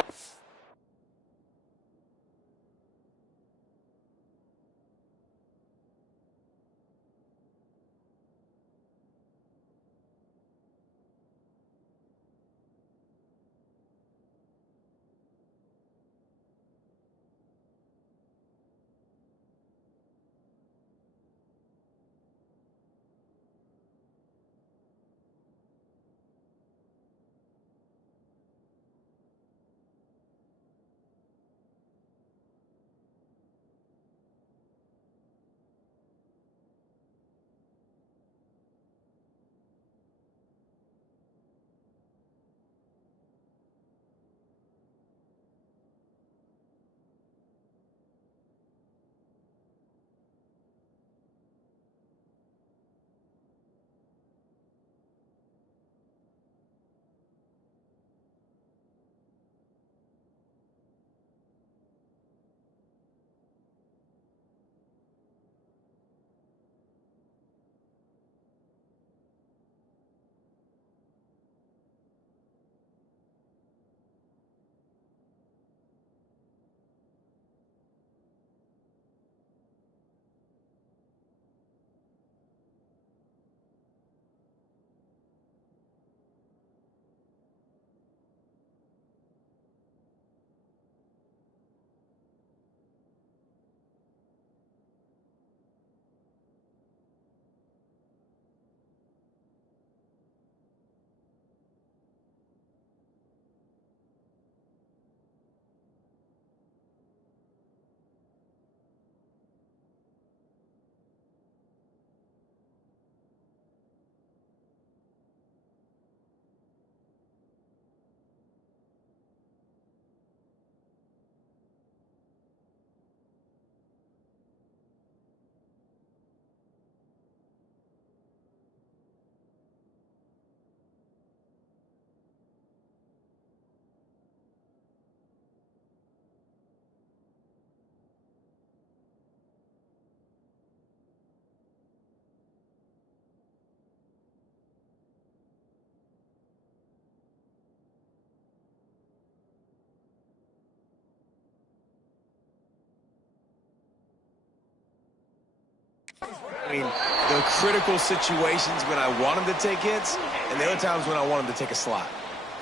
I mean, the critical situations when I want him to take hits, and the other times when I want him to take a slot.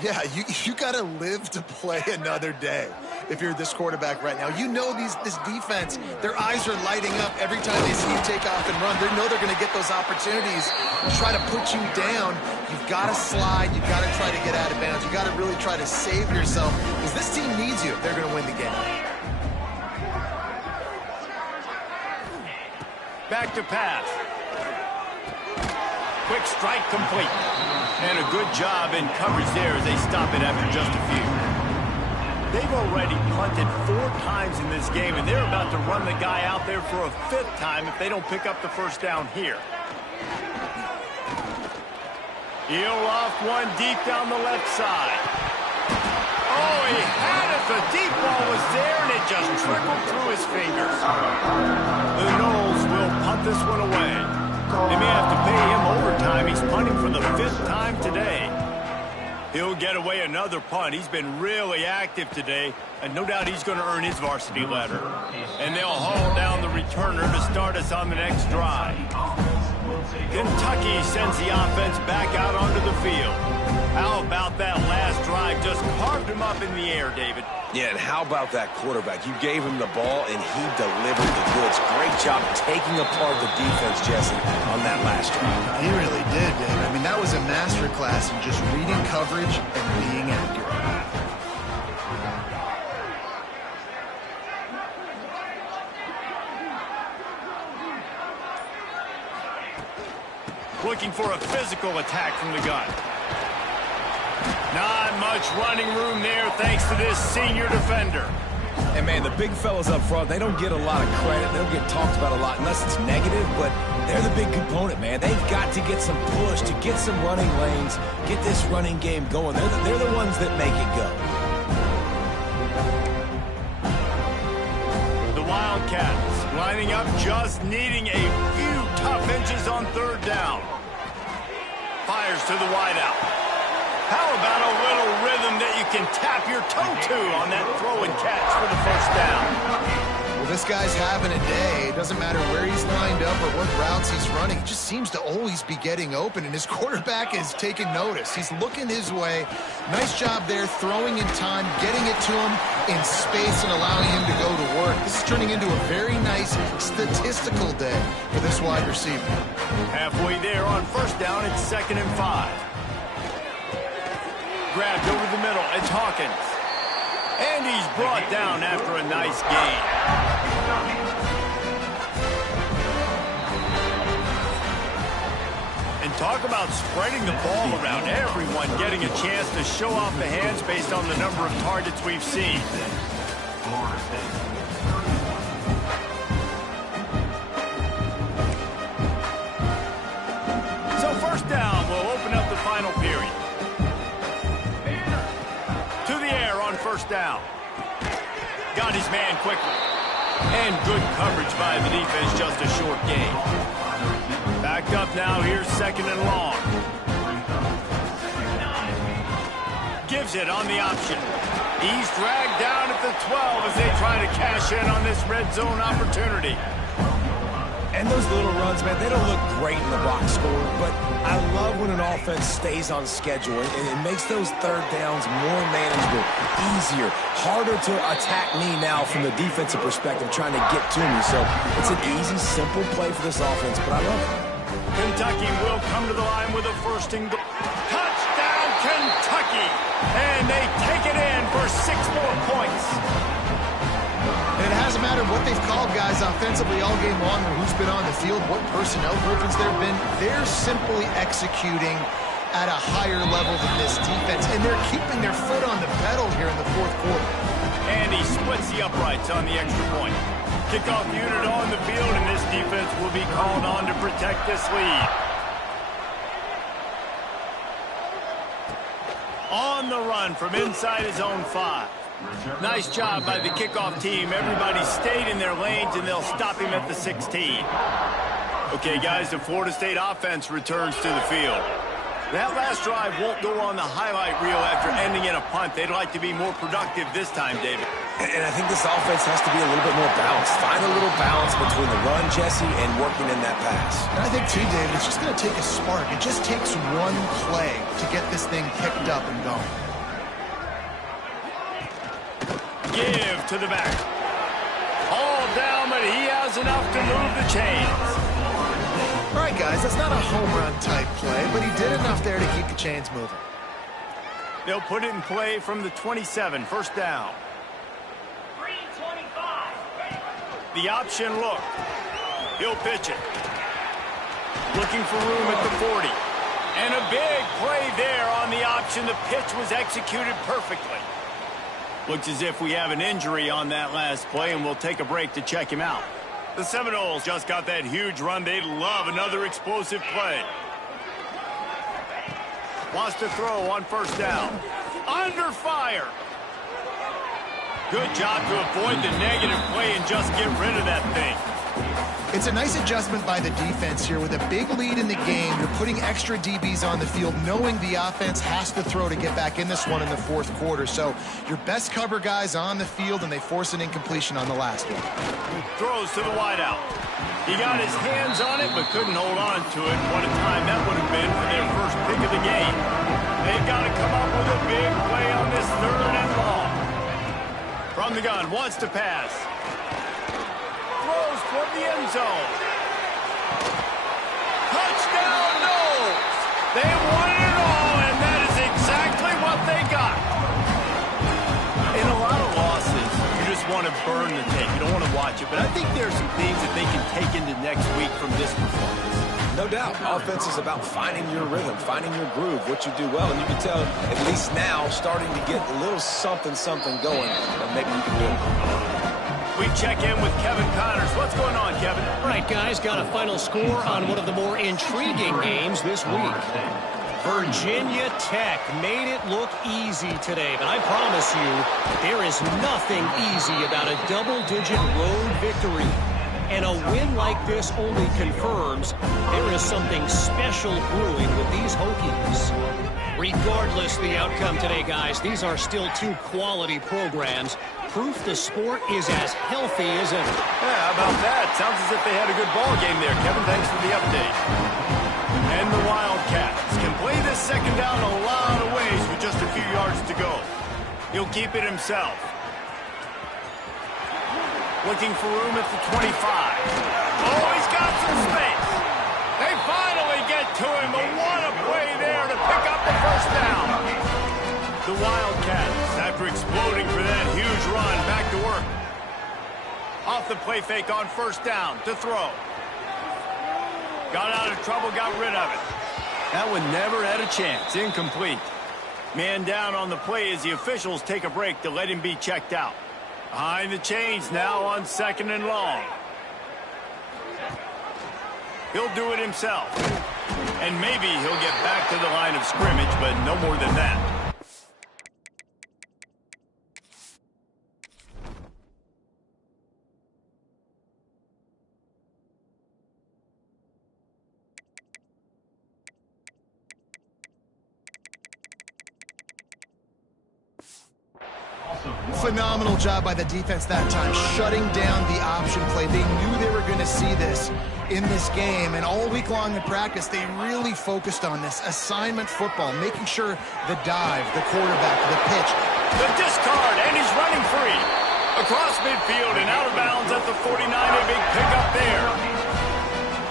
Yeah, you got to live to play another day if you're this quarterback right now. You know this defense, their eyes are lighting up every time they see you take off and run. They know they're going to get those opportunities to try to put you down. You've got to slide. You've got to try to get out of bounds. You've got to really try to save yourself because this team needs you if they're going to win the game. Back to pass. Quick strike complete. And a good job in coverage there as they stop it after just a few. They've already punted 4 times in this game, and they're about to run the guy out there for a 5th time if they don't pick up the first down here. He'll loft one deep down the left side. Oh, he had it. The deep ball was there, and it just trickled through his fingers. The Knowles will punt this one away. They may have to pay him overtime. He's punting for the 5th time today. He'll get away another punt. He's been really active today, and no doubt he's going to earn his varsity letter. And they'll haul down the returner to start us on the next drive. Kentucky sends the offense back out onto the field. How about that last drive? Just carved him up in the air, David. Yeah, and how about that quarterback? You gave him the ball, and he delivered the goods. Great job taking apart the defense, Jesse, on that last drive. He really did, David. I mean, that was a masterclass in just reading coverage and being accurate. Looking for a physical attack from the gun. Not much running room there thanks to this senior defender. And, man, the big fellas up front, they don't get a lot of credit. They don't get talked about a lot unless it's negative, but they're the big component, man. They've got to get some push, to get some running lanes, get this running game going. They're the ones that make it go. The Wildcats lining up, just needing a few tough inches on 3rd down. Fires to the wideout. How about a little rhythm that you can tap your toe to on that throw and catch for the 1st down? Well, this guy's having a day. It doesn't matter where he's lined up or what routes he's running. He just seems to always be getting open, and his quarterback is taking notice. He's looking his way. Nice job there, throwing in time, getting it to him in space and allowing him to go to work. This is turning into a very nice statistical day for this wide receiver. Halfway there on 1st down, it's 2nd and 5. Grabbed over the middle, it's Hawkins. And he's brought down after a nice gain. And talk about spreading the ball around, everyone getting a chance to show off the hands based on the number of targets we've seen. So 1st down will open up the final period. 1st down. Got his man quickly. And good coverage by the defense, just a short gain. Backed up now, here's 2nd and long. Gives it on the option. He's dragged down at the 12 as they try to cash in on this red zone opportunity. And those little runs, man, they don't look great in the box score, but I love when an offense stays on schedule, and it makes those 3rd downs more manageable, easier, harder to attack me now from the defensive perspective trying to get to me. So it's an easy, simple play for this offense, but I love it. Kentucky will come to the line with a 1st and goal. Touchdown, Kentucky! And they take it in for 6 more points. And it hasn't mattered what they've called guys offensively all game long or who's been on the field, what personnel groupings there have been. They're simply executing at a higher level than this defense, and they're keeping their foot on the pedal here in the 4th quarter. And he splits the uprights on the extra point. Kickoff unit on the field, and this defense will be called on to protect this lead. On the run from inside his own 5. Nice job by the kickoff team. Everybody stayed in their lanes, and they'll stop him at the 16. Okay, guys, the Florida State offense returns to the field. That last drive won't go on the highlight reel after ending in a punt. They'd like to be more productive this time, David. And I think this offense has to be a little bit more balanced. Find a little balance between the run, Jesse, and working in that pass. And I think, too, David, it's just going to take a spark. It just takes one play to get this thing picked up and going. Give to the back. All down, but he has enough to move the chains. All right, guys, that's not a home run type play, but he did enough there to keep the chains moving. They'll put it in play from the 27, first down. The option look. He'll pitch it. Looking for room at the 40. And a big play there on the option. The pitch was executed perfectly. Looks as if we have an injury on that last play, and we'll take a break to check him out. The Seminoles just got that huge run. They'd love another explosive play. Wants to throw on first down. Under fire. Good job to avoid the negative play and just get rid of that thing. It's a nice adjustment by the defense here. With a big lead in the game, you're putting extra DBs on the field, knowing the offense has to throw to get back in this one in the fourth quarter. So your best cover guys on the field, and they force an incompletion on the last one. Throws to the wideout. He got his hands on it, but couldn't hold on to it. What a time that would have been for their first pick of the game. They've got to come up with a big play on this third and long. From the gun, wants to pass. Throws toward the end zone. Touchdown, no! They wanted it all, and that is exactly what they got. In a lot of losses, you just want to burn the tape. You don't want to watch it. But I think there are some things that they can take into next week from this performance. No doubt. Offense is about finding your rhythm, finding your groove, what you do well. And you can tell, at least now, starting to get a little something going that maybe you can do. We check in with Kevin Connors. What's going on, Kevin? All right, guys, got a final score on one of the more intriguing games this week. Virginia Tech made it look easy today, but I promise you, there is nothing easy about a double-digit road victory. And a win like this only confirms there is something special brewing with these Hokies. Regardless the outcome today, guys, these are still two quality programs. Proof the sport is as healthy as ever. Yeah, how about that? Sounds as if they had a good ball game there. Kevin, thanks for the update. And the Wildcats can play this second down a lot of ways with just a few yards to go. He'll keep it himself. Looking for room at the 25. Oh, he's got some space. They finally get to him, but what a play there to pick up the first down. The Wildcats, after exploding for that huge run, back to work. Off the play fake on first down to throw. Got out of trouble, got rid of it. That one never had a chance. Incomplete. Man down on the play as the officials take a break to let him be checked out. Behind the chains now on second and long. He'll do it himself. And maybe he'll get back to the line of scrimmage, but no more than that. Phenomenal job by the defense that time, shutting down the option play. They knew they were going to see this in this game, and all week long in practice, they really focused on this assignment football, making sure the dive, the quarterback, the pitch. The discard, and he's running free. Across midfield and out of bounds at the 49, a big pickup there.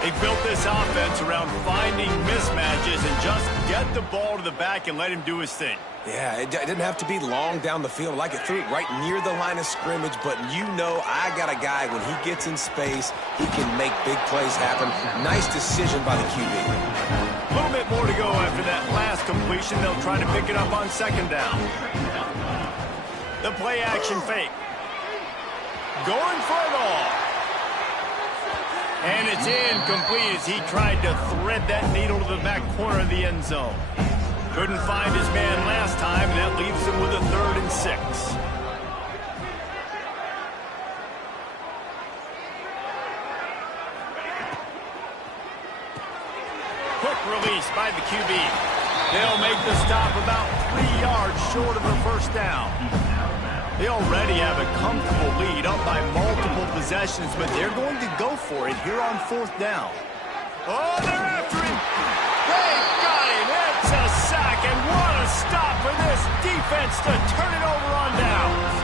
They built this offense around finding mismatches and just get the ball to the back and let him do his thing. Yeah, it didn't have to be long down the field. Like it threw it right near the line of scrimmage, but you know I got a guy, when he gets in space, he can make big plays happen. Nice decision by the QB. A little bit more to go after that last completion. They'll try to pick it up on second down. The play action fake. Going for it all. And it's incomplete as he tried to thread that needle to the back corner of the end zone. Couldn't find his man last time, and that leaves him with a 3rd and 6. Quick release by the QB. They'll make the stop about 3 yards short of the first down. They already have a comfortable lead, up by multiple possessions, but they're going to go for it here on 4th down. Oh, they're after him. They got him. It's a sack, and what a stop for this defense to turn it over on downs.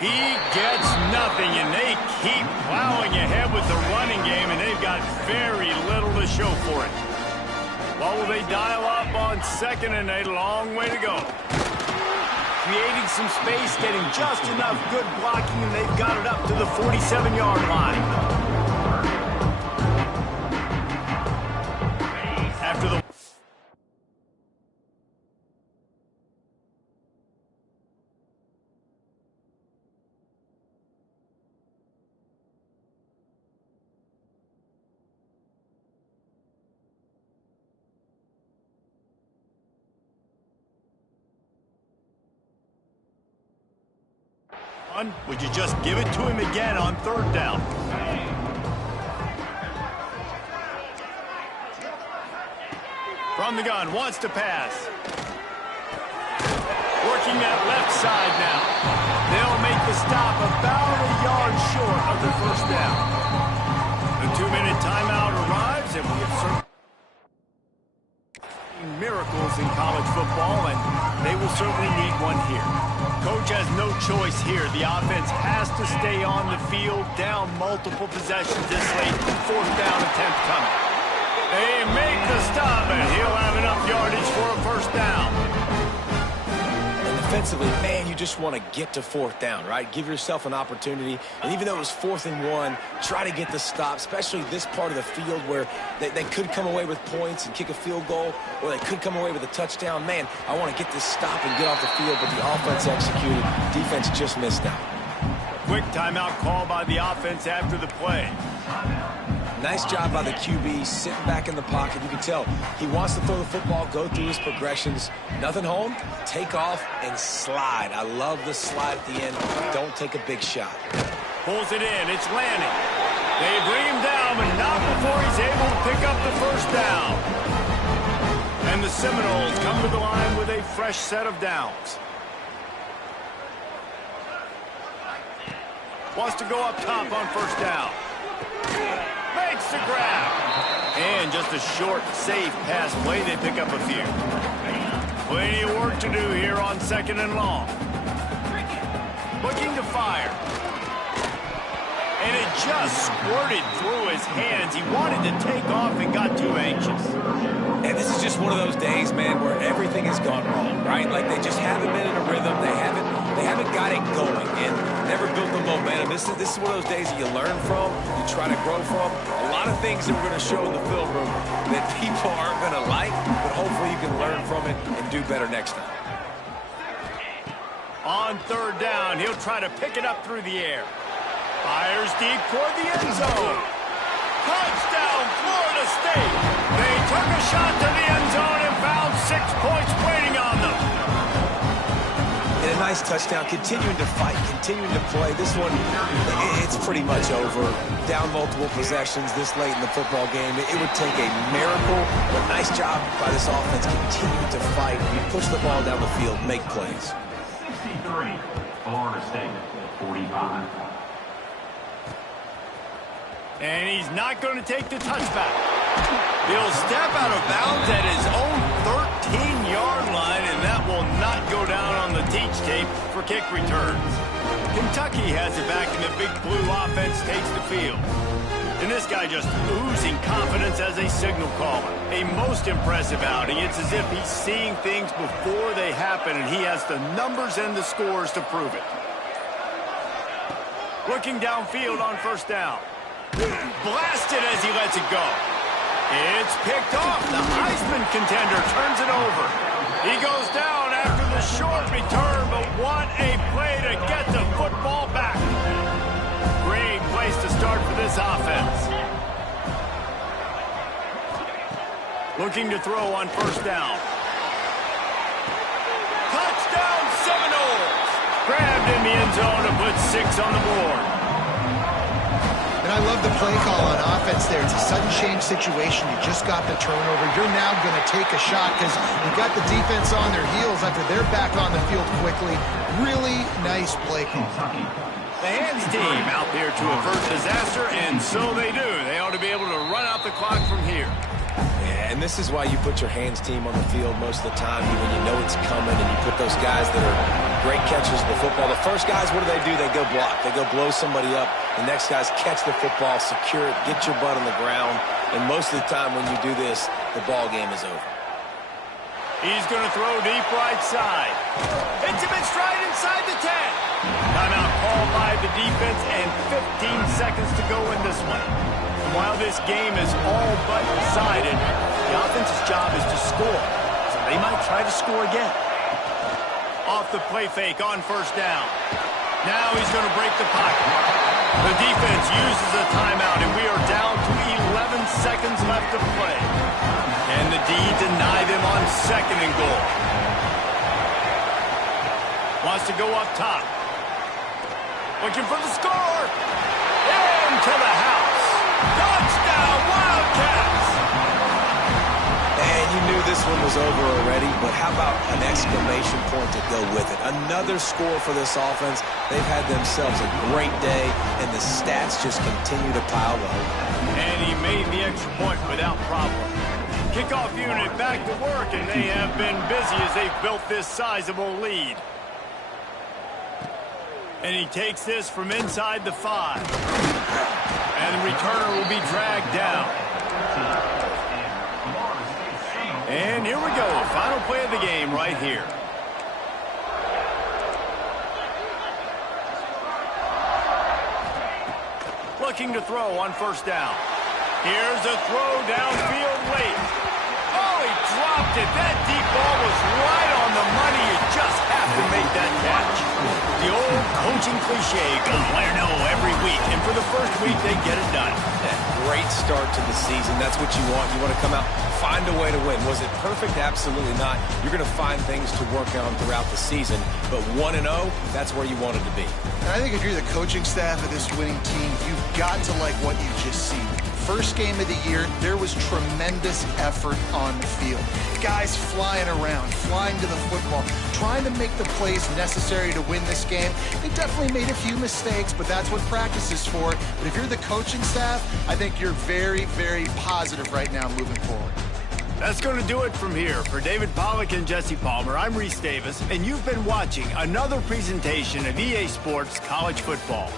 He gets nothing, and they keep plowing ahead with the running game, and they've got very little to show for it. Well, will they dial up on 2nd and 8? A long way to go. Creating some space, getting just enough good blocking, and they've got it up to the 47-yard line. After the would you just give it to him again on 3rd down? From the gun, wants to pass. Working that left side now. They'll make the stop about a yard short of the 1st down. The 2-minute timeout arrives, and we have certainly miracles in college football, and they will certainly need one here. Coach has no choice here. The offense has to stay on the field, down multiple possessions this late. 4th down attempt coming. They make the stop, and he'll have enough yardage for a 1st down. And defensively, man, you just want to get to 4th down, right? Give yourself an opportunity. And even though it was 4th and 1, try to get the stop, especially this part of the field where they could come away with points and kick a field goal, or they could come away with a touchdown. Man, I want to get this stop and get off the field, but the offense executed. Defense just missed out. Quick timeout call by the offense after the play. Nice job by the QB, sitting back in the pocket. You can tell he wants to throw the football, go through his progressions. Nothing home, take off, and slide. I love the slide at the end. Don't take a big shot. Pulls it in. It's landing. They bring him down, but not before he's able to pick up the 1st down. And the Seminoles come to the line with a fresh set of downs. Wants to go up top on 1st down. Makes the grab. And just a short, safe pass play. They pick up a few. Plenty of work to do here on 2nd and long. Looking to fire. And it just squirted through his hands. He wanted to take off and got too anxious. And this is just one of those days, man, where everything has gone wrong, right? Like they just haven't been in a rhythm. They haven't got it going and never built the momentum. This is one of those days that you learn from, you try to grow from. A lot of things that we're going to show in the film room that people aren't going to like, but hopefully you can learn from it and do better next time. On 3rd down, he'll try to pick it up through the air. Fires deep toward the end zone. Touchdown, Florida State. They took a shot to the end zone and found 6 points waiting on them. And a nice touchdown, continuing to fight, continuing to play. This one, it's pretty much over. Down multiple possessions this late in the football game. It would take a miracle, but nice job by this offense. Continue to fight, push the ball down the field, make plays. 63, Florida State, 45. And he's not going to take the touchback. He'll step out of bounds at his own 13-yard line, and that will not go down on the teach tape for kick returns. Kentucky has it back, and the Big Blue offense takes the field. And this guy just oozing confidence as a signal caller. A most impressive outing. It's as if he's seeing things before they happen, and he has the numbers and the scores to prove it. Looking downfield on 1st down. Blasted as he lets it go. It's picked off. The Heisman contender turns it over. He goes down after the short return, but what a play to get the football back. Great place to start for this offense. Looking to throw on 1st down. Touchdown Seminoles. Grabbed in the end zone to put 6 on the board. And I love the play call on offense there. It's a sudden change situation. You just got the turnover. You're now going to take a shot because you got the defense on their heels after they're back on the field quickly. Really nice play call. The hands team out there to avert disaster, and so they do. They ought to be able to run out the clock from here. Yeah, and this is why you put your hands team on the field most of the time when you know it's coming, and you put those guys that are great catchers of the football. The first guys, what do? They go block. They go blow somebody up. The next guys catch the football, secure it, get your butt on the ground, and most of the time when you do this, the ball game is over. He's going to throw deep right side. Hits him in stride inside the 10. Timeout called by the defense and 15 seconds to go in this one. And while this game is all but decided, the offense's job is to score. So they might try to score again. Off the play fake on first down. Now he's going to break the pocket. The defense uses a timeout, and we are down to 11 seconds left to play. And the D deny them on second and goal. Wants to go up top. Looking for the score. Into the house. Touchdown, Wildcats! And you knew this one was over already, but how about an exclamation point to go with it? Another score for this offense. They've had themselves a great day, and the stats just continue to pile up. And he made the extra point without problem. Kickoff unit back to work, and they have been busy as they've built this sizable lead. And he takes this from inside the 5. And the returner will be dragged down. And here we go, final play of the game right here. Looking to throw on first down. Here's a throw downfield late. Oh, he dropped it. That deep ball was right on the money. You just have to make that catch. The old coaching cliche, go player know every week. And for the first week, they get it done. Great start to the season. That's what you want. You want to come out, find a way to win. Was it perfect? Absolutely not. You're going to find things to work on throughout the season. But 1-0, that's where you wanted to be. And I think if you're the coaching staff of this winning team, you've got to like what you've just seen. First game of the year, there was tremendous effort on the field. Guys flying around, flying to the football, trying to make the plays necessary to win this game. They definitely made a few mistakes, but that's what practice is for. But if you're the coaching staff, I think you're very, very positive right now moving forward. That's going to do it from here. For David Pollack and Jesse Palmer, I'm Reese Davis, and you've been watching another presentation of EA Sports College Football.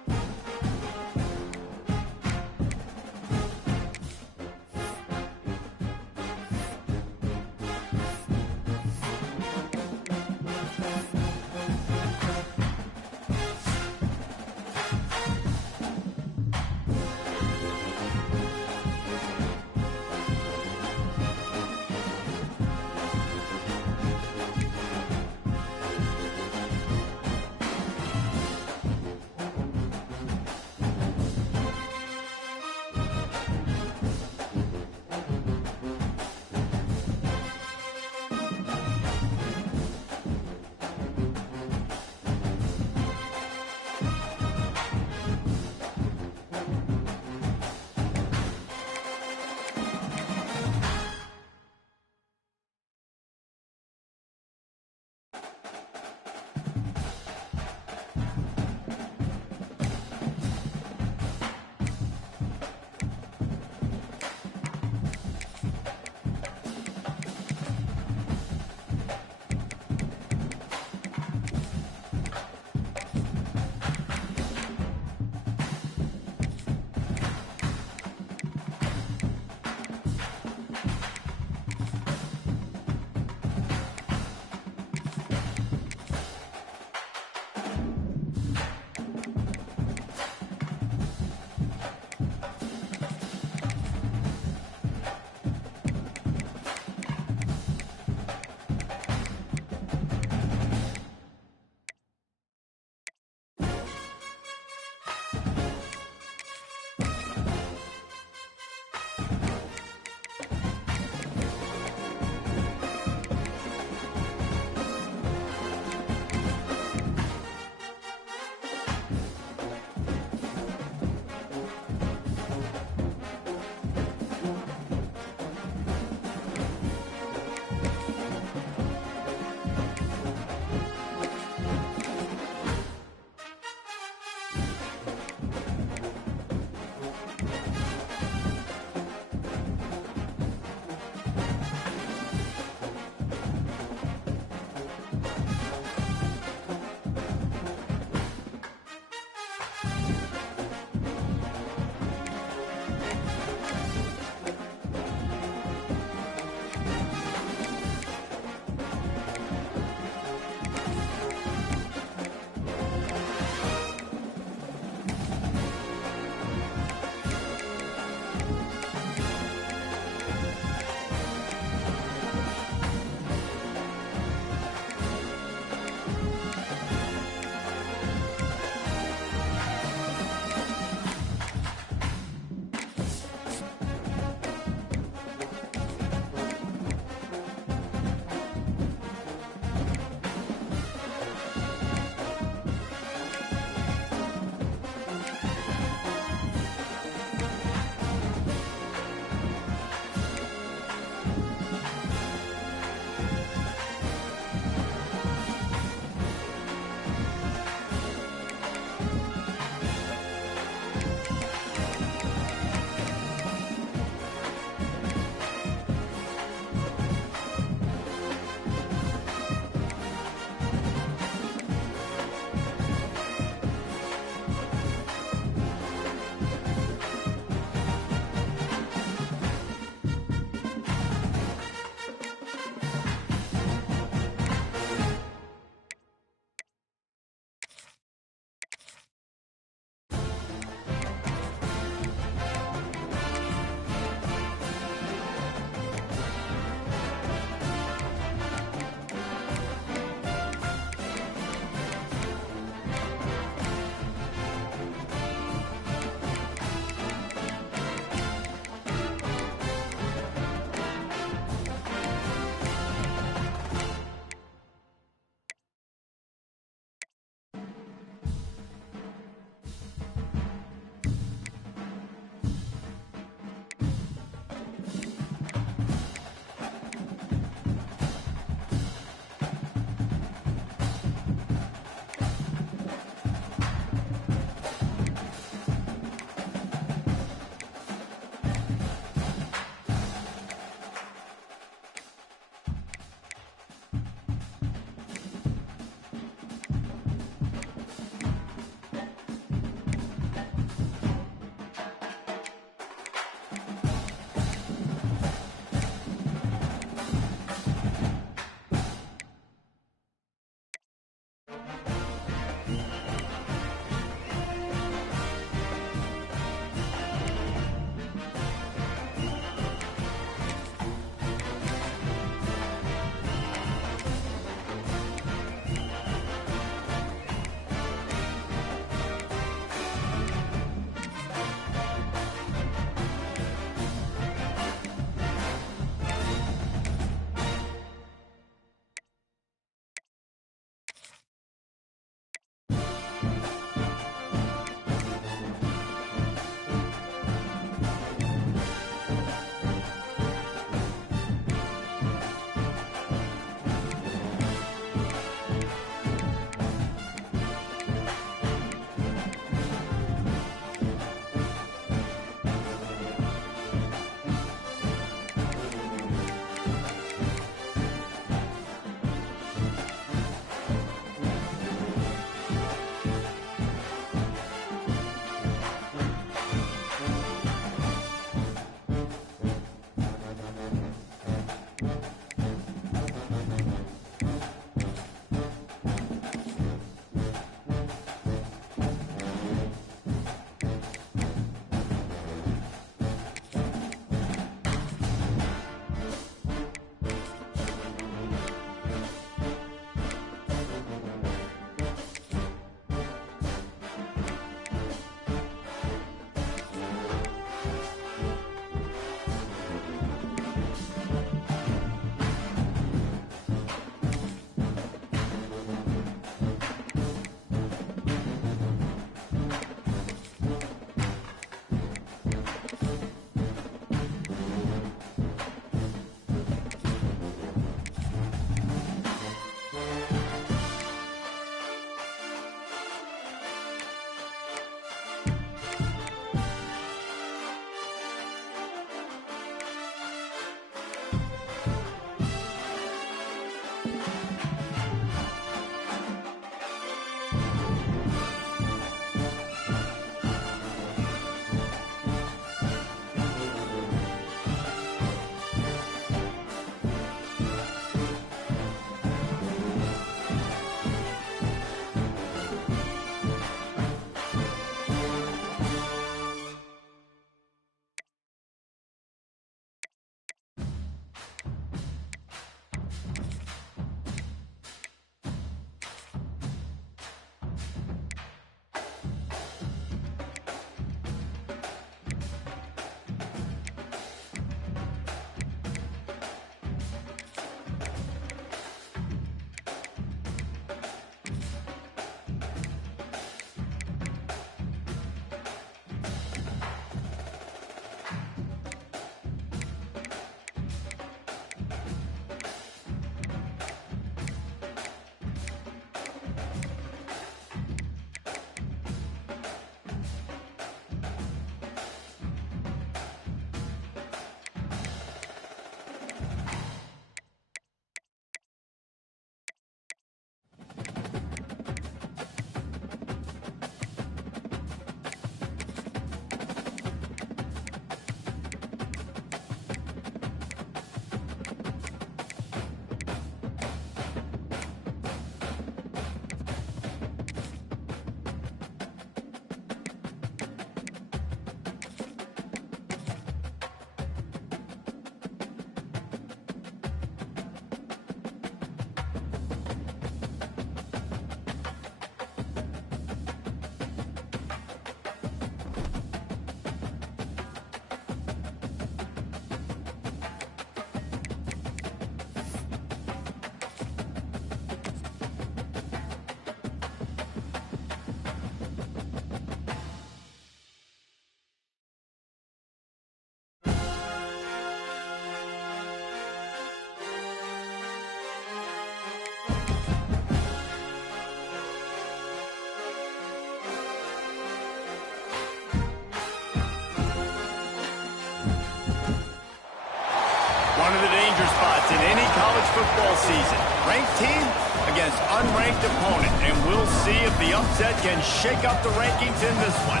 football season. Ranked team against unranked opponent, and we'll see if the upset can shake up the rankings in this one.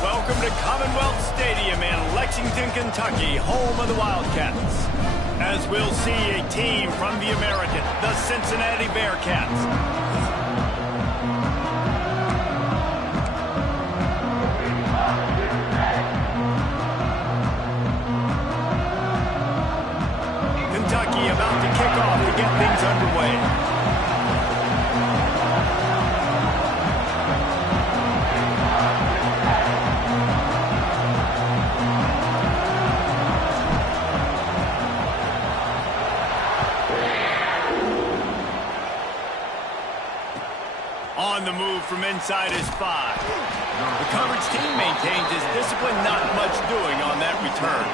Welcome to Commonwealth Stadium in Lexington, Kentucky, home of the Wildcats. As we'll see a team from the American, the Cincinnati Bearcats. Kentucky about to kick off to get things underway. On the move from inside his 5. The coverage team maintains his discipline, not much doing on that return.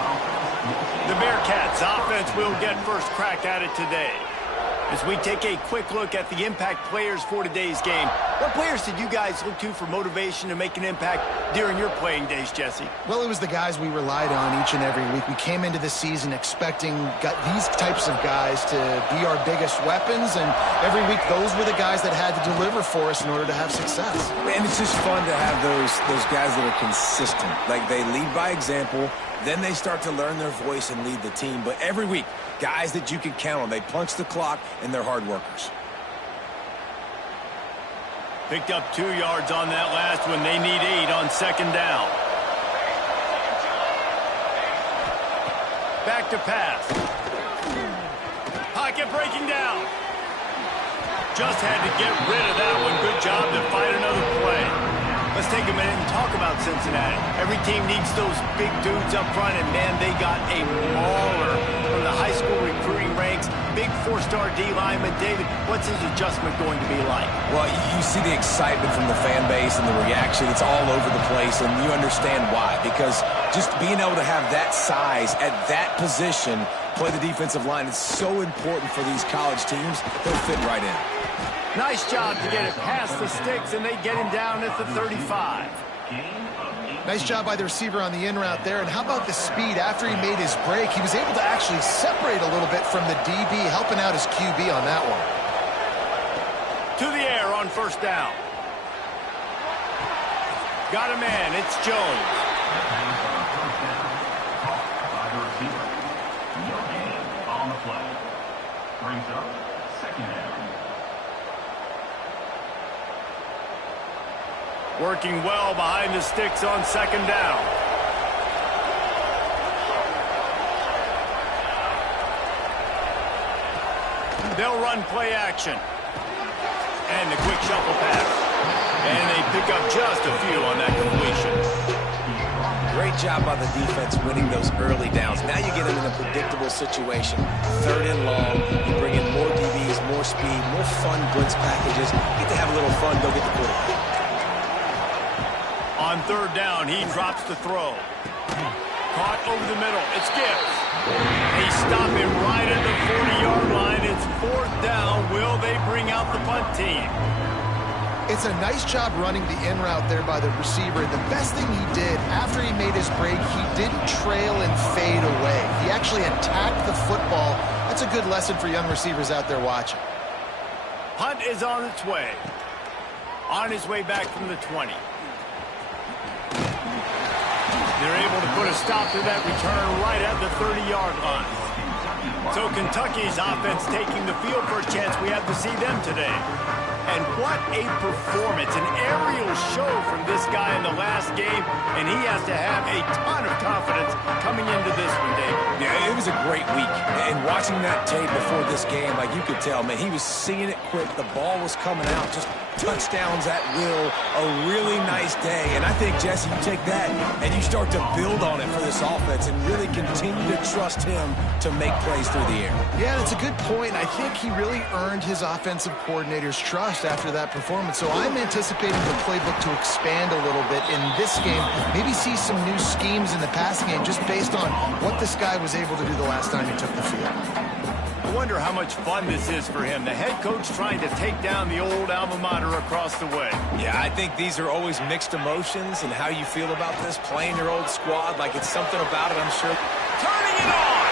The Bearcats offense will get first crack at it today. As we take a quick look at the impact players for today's game, what players did you guys look to for motivation to make an impact during your playing days, Jesse? Well, it was the guys we relied on each and every week. We came into the season expecting these types of guys to be our biggest weapons, and every week those were the guys that had to deliver for us in order to have success. And it's just fun to have those guys that are consistent. Like, they lead by example, then they start to learn their voice and lead the team. But every week, guys that you can count on. They punch the clock, and they're hard workers. Picked up 2 yards on that last one. They need 8 on second down. Back to pass. Pocket breaking down. Just had to get rid of that one. Good job to fight another play. Let's take a minute and talk about Cincinnati. Every team needs those big dudes up front, and, man, they got a mauler from the high school recruiting ranks. Big 4-star D lineman. David, what's his adjustment going to be like? Well, you see the excitement from the fan base and the reaction. It's all over the place, and you understand why. Because just being able to have that size at that position, play the defensive line, is so important for these college teams. They'll fit right in. Nice job to get it past the sticks, and they get him down at the 35. Nice job by the receiver on the in route there. And how about the speed? After he made his break, he was able to actually separate a little bit from the DB, helping out his QB on that one. To the air on first down. Got a man. It's Jones. By the receiver. No gain on the play. Brings up second down. Working well behind the sticks on second down. They'll run play action. And the quick shuffle pass. And they pick up just a few on that completion. Great job by the defense winning those early downs. Now you get them in a predictable situation. 3rd and long. You bring in more DBs, more speed, more fun blitz packages. Get to have a little fun. Go get the quarterback. On 3rd down, he drops the throw. Caught over the middle. It's Gibbs. They stop him right at the 40-yard line. It's 4th down. Will they bring out the punt team? It's a nice job running the in route there by the receiver. The best thing he did after he made his break, he didn't trail and fade away. He actually attacked the football. That's a good lesson for young receivers out there watching. Punt is on its way. On his way back from the 20. They're able to put a stop to that return right at the 30-yard line. So Kentucky's offense taking the field for a chance. We have to see them today. And what a performance, an aerial show from this guy in the last game, and he has to have a ton of confidence coming into this one, Dave. Yeah, it was a great week. And watching that tape before this game, like, you could tell, man, he was seeing it quick. The ball was coming out, just touchdowns at will. A really nice day. And I think, Jesse, you take that and you start to build on it for this offense and really continue to trust him to make plays through the air. Yeah, that's a good point. I think he really earned his offensive coordinator's trust after that performance. So I'm anticipating the playbook to expand a little bit in this game. Maybe see some new schemes in the passing game just based on what this guy was able to do the last time he took the field. I wonder how much fun this is for him. The head coach trying to take down the old alma mater across the way. Yeah, I think these are always mixed emotions and how you feel about this, playing your old squad. Like, it's something about it, I'm sure. Turning it on!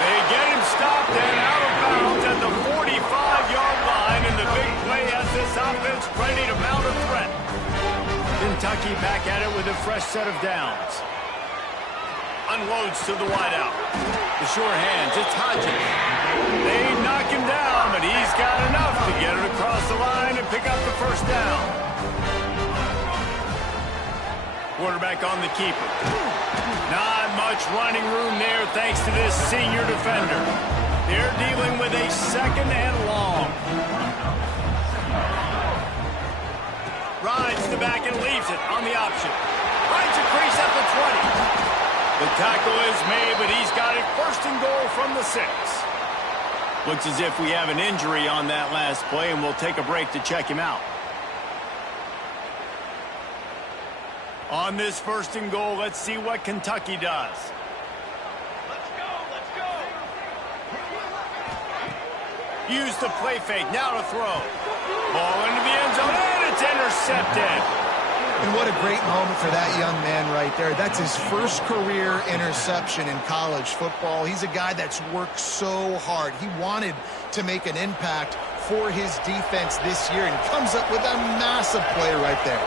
They get him stopped and out of bounds at the 45-yard line, and the big play has this offense ready to mount a threat. Kentucky back at it with a fresh set of downs. Unloads to the wideout. The sure hands, it's Hodges. They knock him down, but he's got enough to get it across the line and pick up the first down. Quarterback on the keeper. Not much running room there thanks to this senior defender. They're dealing with a second and long. Rides the back and leaves it on the option. Finds a crease at the 20. The tackle is made, but he's got it first and goal from the 6. Looks as if we have an injury on that last play, and we'll take a break to check him out. On this first and goal, let's see what Kentucky does. Let's go. Use the play fake, now to throw. Ball into the end zone, and it's intercepted. And what a great moment for that young man right there. That's his first career interception in college football. He's a guy that's worked so hard. He wanted to make an impact for his defense this year and comes up with a massive play right there.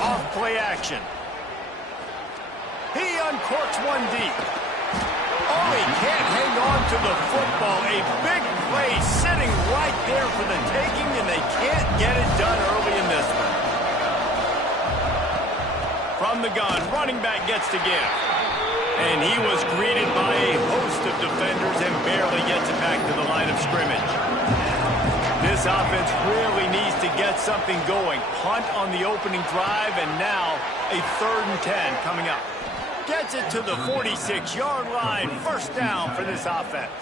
Off play action. He uncorks one deep. Oh, he can't hang on to the football. A big play sitting right there for the taking, and they can't get it done early in this one. From the gun, running back gets to give. And he was greeted by a host of defenders and barely gets it back to the line of scrimmage. This offense really needs to get something going. Punt on the opening drive, and now a 3rd and 10 coming up. Gets it to the 46-yard line. First down for this offense.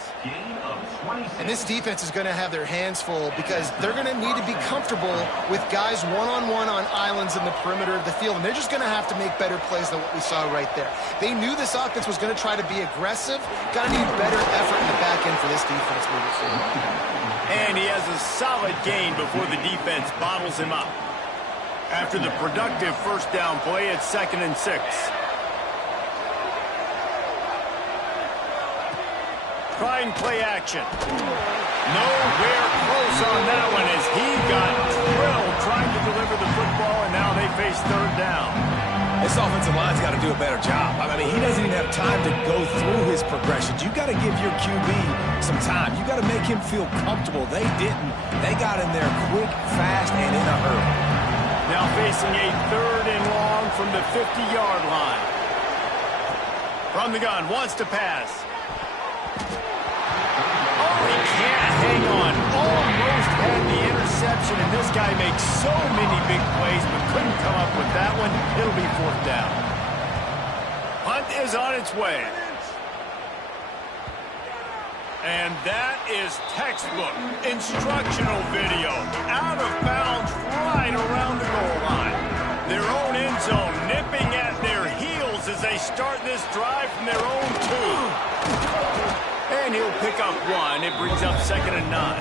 And this defense is going to have their hands full because they're going to need to be comfortable with guys one-on-one on islands in the perimeter of the field. And they're just going to have to make better plays than what we saw right there. They knew this offense was going to try to be aggressive. Got to need better effort in the back end for this defense moving forward. And he has a solid gain before the defense bottles him up. After the productive first down play, it's 2nd and 6. Trying play action. Nowhere close on that one as he got drilled trying to deliver the football, and now they face 3rd down. This offensive line's got to do a better job. I mean, he doesn't even have time to go through his progressions. You got to give your QB some time. You got to make him feel comfortable. They didn't. They got in there quick, fast, and in a hurry. Now facing a 3rd and long from the 50-yard line. From the gun, wants to pass. He can't hang on. Almost had the interception, and this guy makes so many big plays, but couldn't come up with that one. It'll be 4th down. Punt is on its way. And that is textbook instructional video. Out of bounds right around the goal line. Their own end zone nipping at their heels as they start this drive from their own 2. And he'll pick up 1. It brings up 2nd and 9.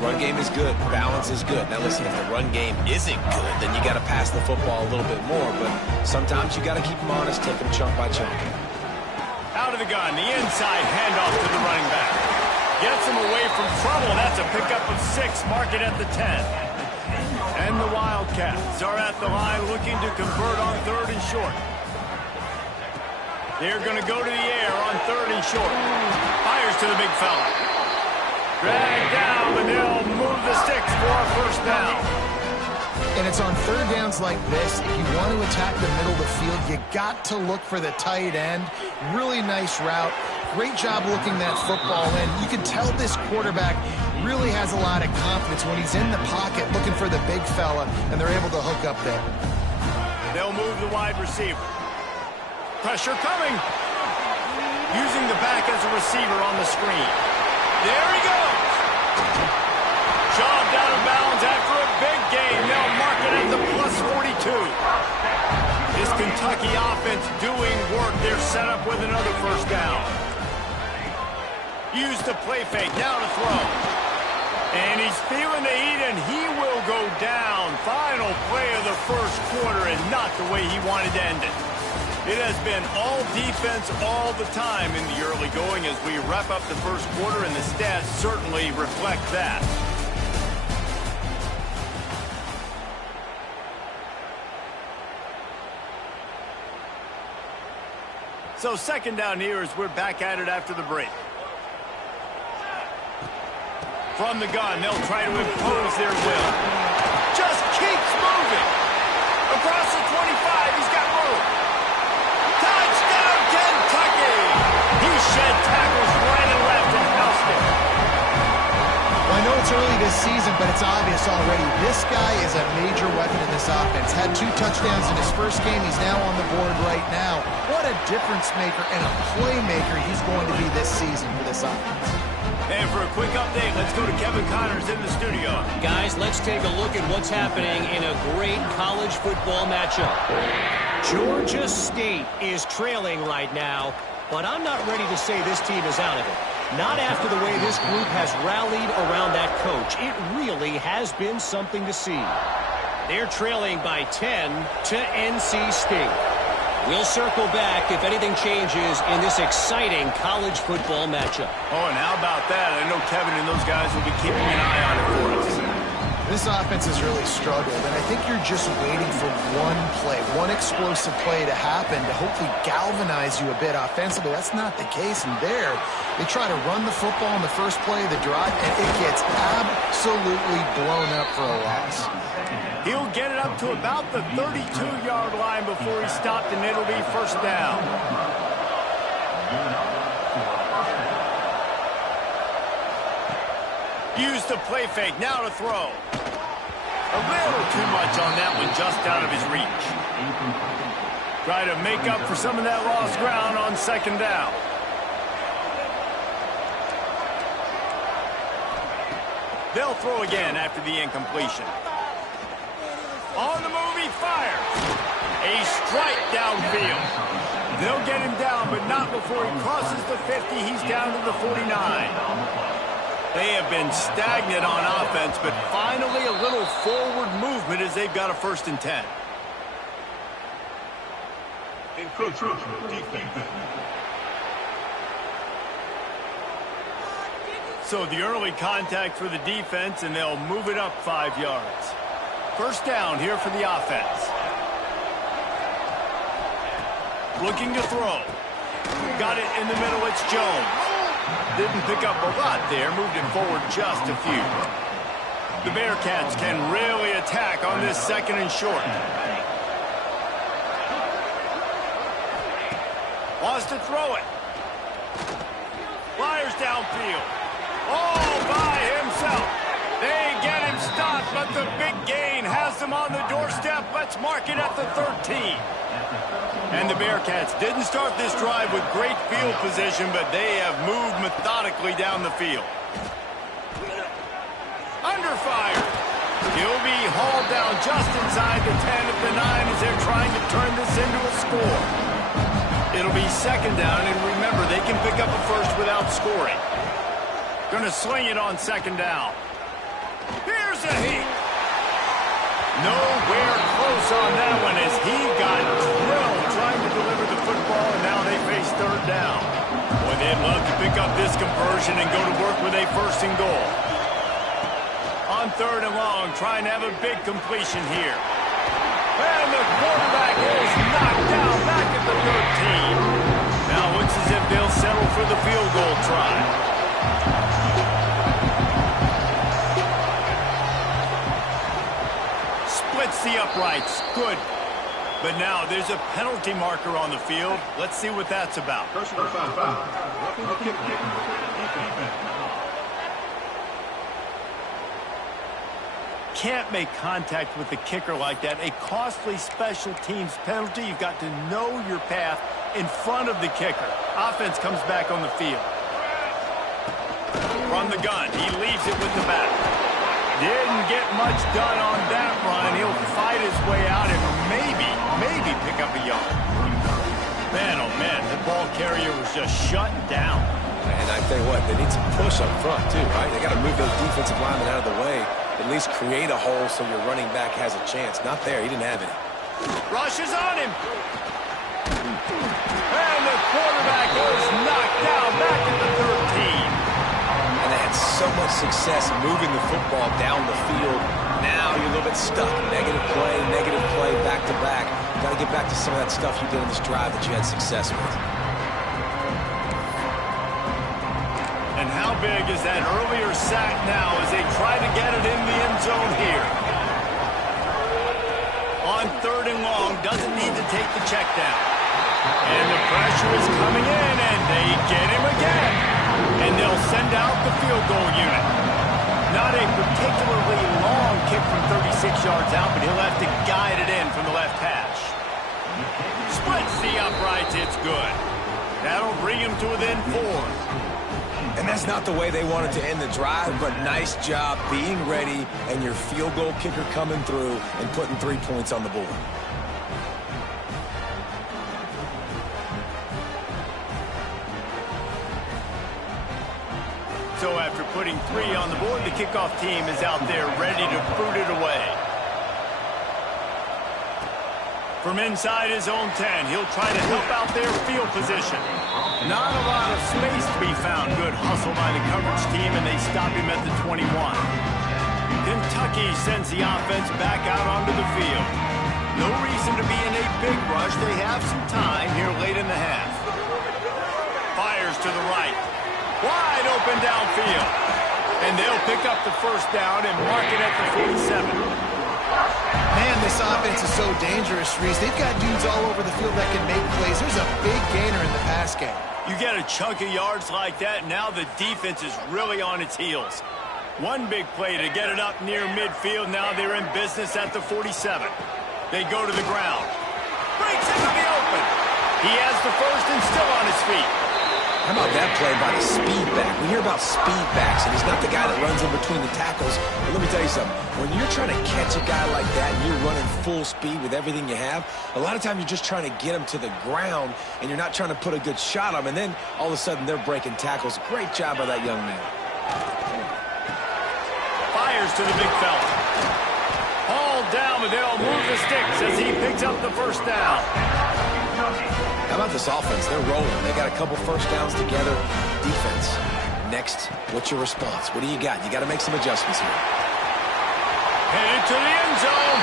Run game is good. Balance is good. Now listen, if the run game isn't good, then you got to pass the football a little bit more. But sometimes you got to keep them honest, take them chunk by chunk. Out of the gun, the inside handoff to the running back. Gets him away from trouble. That's a pickup of 6. Mark it at the 10. And the Wildcats are at the line looking to convert on 3rd and short. They're going to go to the air on 3rd and short. Fires to the big fella. Drag down, but they'll move the sticks for a first down. And it's on 3rd downs like this. If you want to attack the middle of the field, you got to look for the tight end. Really nice route. Great job looking that football in. You can tell this quarterback really has a lot of confidence when he's in the pocket looking for the big fella, and they're able to hook up there. They'll move the wide receiver. Pressure coming. Using the back as a receiver on the screen. There he goes. Shoved out of bounds after a big gain. They'll mark it at the +42. This Kentucky offense doing work. They're set up with another first down. Use the play fake. Now to throw. And he's feeling the heat, and he will go down. Final play of the first quarter, and not the way he wanted to end it. It has been all defense all the time in the early going as we wrap up the first quarter, and the stats certainly reflect that. So second down here as we're back at it after the break. From the gun, they'll try to impose their will. Just keeps moving. Across the 25, he's got room. Touchdown, Kentucky! He shed tackles right and left and housed it. Well, I know it's early this season, but it's obvious already. This guy is a major weapon in this offense. Had 2 touchdowns in his first game. He's now on the board right now. What a difference maker and a playmaker he's going to be this season for this offense. And for a quick update, let's go to Kevin Connors in the studio. Guys, let's take a look at what's happening in a great college football matchup. Georgia State is trailing right now, but I'm not ready to say this team is out of it. Not after the way this group has rallied around that coach. It really has been something to see. They're trailing by 10 to NC State. We'll circle back if anything changes in this exciting college football matchup. Oh, and how about that? I know Kevin and those guys will be keeping an eye on it for us. This offense has really struggled, and I think you're just waiting for one play, one explosive play to happen to hopefully galvanize you a bit offensively. That's not the case, and there they try to run the football in the first play of the drive, and it gets absolutely blown up for a loss. He'll get it up to about the 32-yard line before he's stopped, and it'll be first down. Use the play fake, now to throw. A little too much on that one, just out of his reach. Try to make up for some of that lost ground on second down. They'll throw again after the incompletion. On the move, he fires. A strike downfield. They'll get him down, but not before he crosses the 50. He's down to the 49. They have been stagnant on offense, but finally a little forward movement as they've got a 1st and 10. So the early contact for the defense, and they'll move it up 5 yards. First down here for the offense. Looking to throw. Got it in the middle, it's Jones. Didn't pick up a lot there, moved it forward just a few. The Bearcats can really attack on this 2nd and short. Wants to throw it. Flyers downfield. All by himself. They get him stopped, but the big gain has them on the doorstep. Let's mark it at the 13. And the Bearcats didn't start this drive with great field position, but they have moved methodically down the field. Under fire. He'll be hauled down just inside the 10 at the 9 as they're trying to turn this into a score. It'll be second down, and remember, they can pick up a first without scoring. Gonna sling it on second down. Here's a heat. Nowhere close on that one as he got drilled trying to deliver the football, and now they face third down. Boy, they'd love to pick up this conversion and go to work with a 1st and goal. On 3rd and long, trying to have a big completion here. And the quarterback is knocked down back at the 13. Now it looks as if they'll settle for the field goal try. Splits the uprights. Good. But now there's a penalty marker on the field. Let's see what that's about. Personal foul. Roughing the kick. Can't make contact with the kicker like that. A costly special teams penalty. You've got to know your path in front of the kicker. Offense comes back on the field. From the gun, he leaves it with the back. Didn't get much done on that run. He'll fight his way out and maybe pick up a yard. Man, oh man, the ball carrier was just shut down. And I tell you what, they need some push up front too, right? They got to move those defensive linemen out of the way, at least create a hole so your running back has a chance. Not there, he didn't have any. Rush is on him. And the quarterback is knocked down back at the 13. And they had so much success moving the football down the field. Now you're a little bit stuck. Negative play, back-to-back. Got to get back to some of that stuff you did in this drive that you had success with. And how big is that earlier sack now as they try to get it in the end zone here? On 3rd and long, doesn't need to take the check down. And the pressure is coming in, and they get him again. And they'll send out the field goal unit. Not a particularly long kick from 36 yards out, but he'll have to guide it in from the left hash. Splits the uprights, it's good. That'll bring him to within 4. And that's not the way they wanted to end the drive, but nice job being ready and your field goal kicker coming through and putting 3 points on the board. So after putting 3 on the board, the kickoff team is out there ready to boot it away. From inside his own 10, he'll try to help out their field position. Not a lot of space to be found. Good hustle by the coverage team, and they stop him at the 21. Kentucky sends the offense back out onto the field. No reason to be in a big rush. They have some time here late in the half. Fires to the right. Wide open downfield. And they'll pick up the first down and mark it at the 47. Man, this offense is so dangerous, Reese. They've got dudes all over the field that can make plays. There's a big gainer in the pass game. You get a chunk of yards like that, now the defense is really on its heels. One big play to get it up near midfield. Now they're in business at the 47. They go to the ground. Breaks into the open. He has the first and still on his feet. How about that play by the speed back? We hear about speed backs, and he's not the guy that runs in between the tackles. But let me tell you something. When you're trying to catch a guy like that and you're running full speed with everything you have, a lot of times you're just trying to get him to the ground, and you're not trying to put a good shot on him, and then all of a sudden they're breaking tackles. Great job by that young man. Fires to the big fella. Hauled down, but they'll move the sticks as he picks up the first down. How about this offense? They're rolling. They got a couple first downs together. Defense. Next, what's your response? What do you got? You got to make some adjustments here. Headed to the end zone,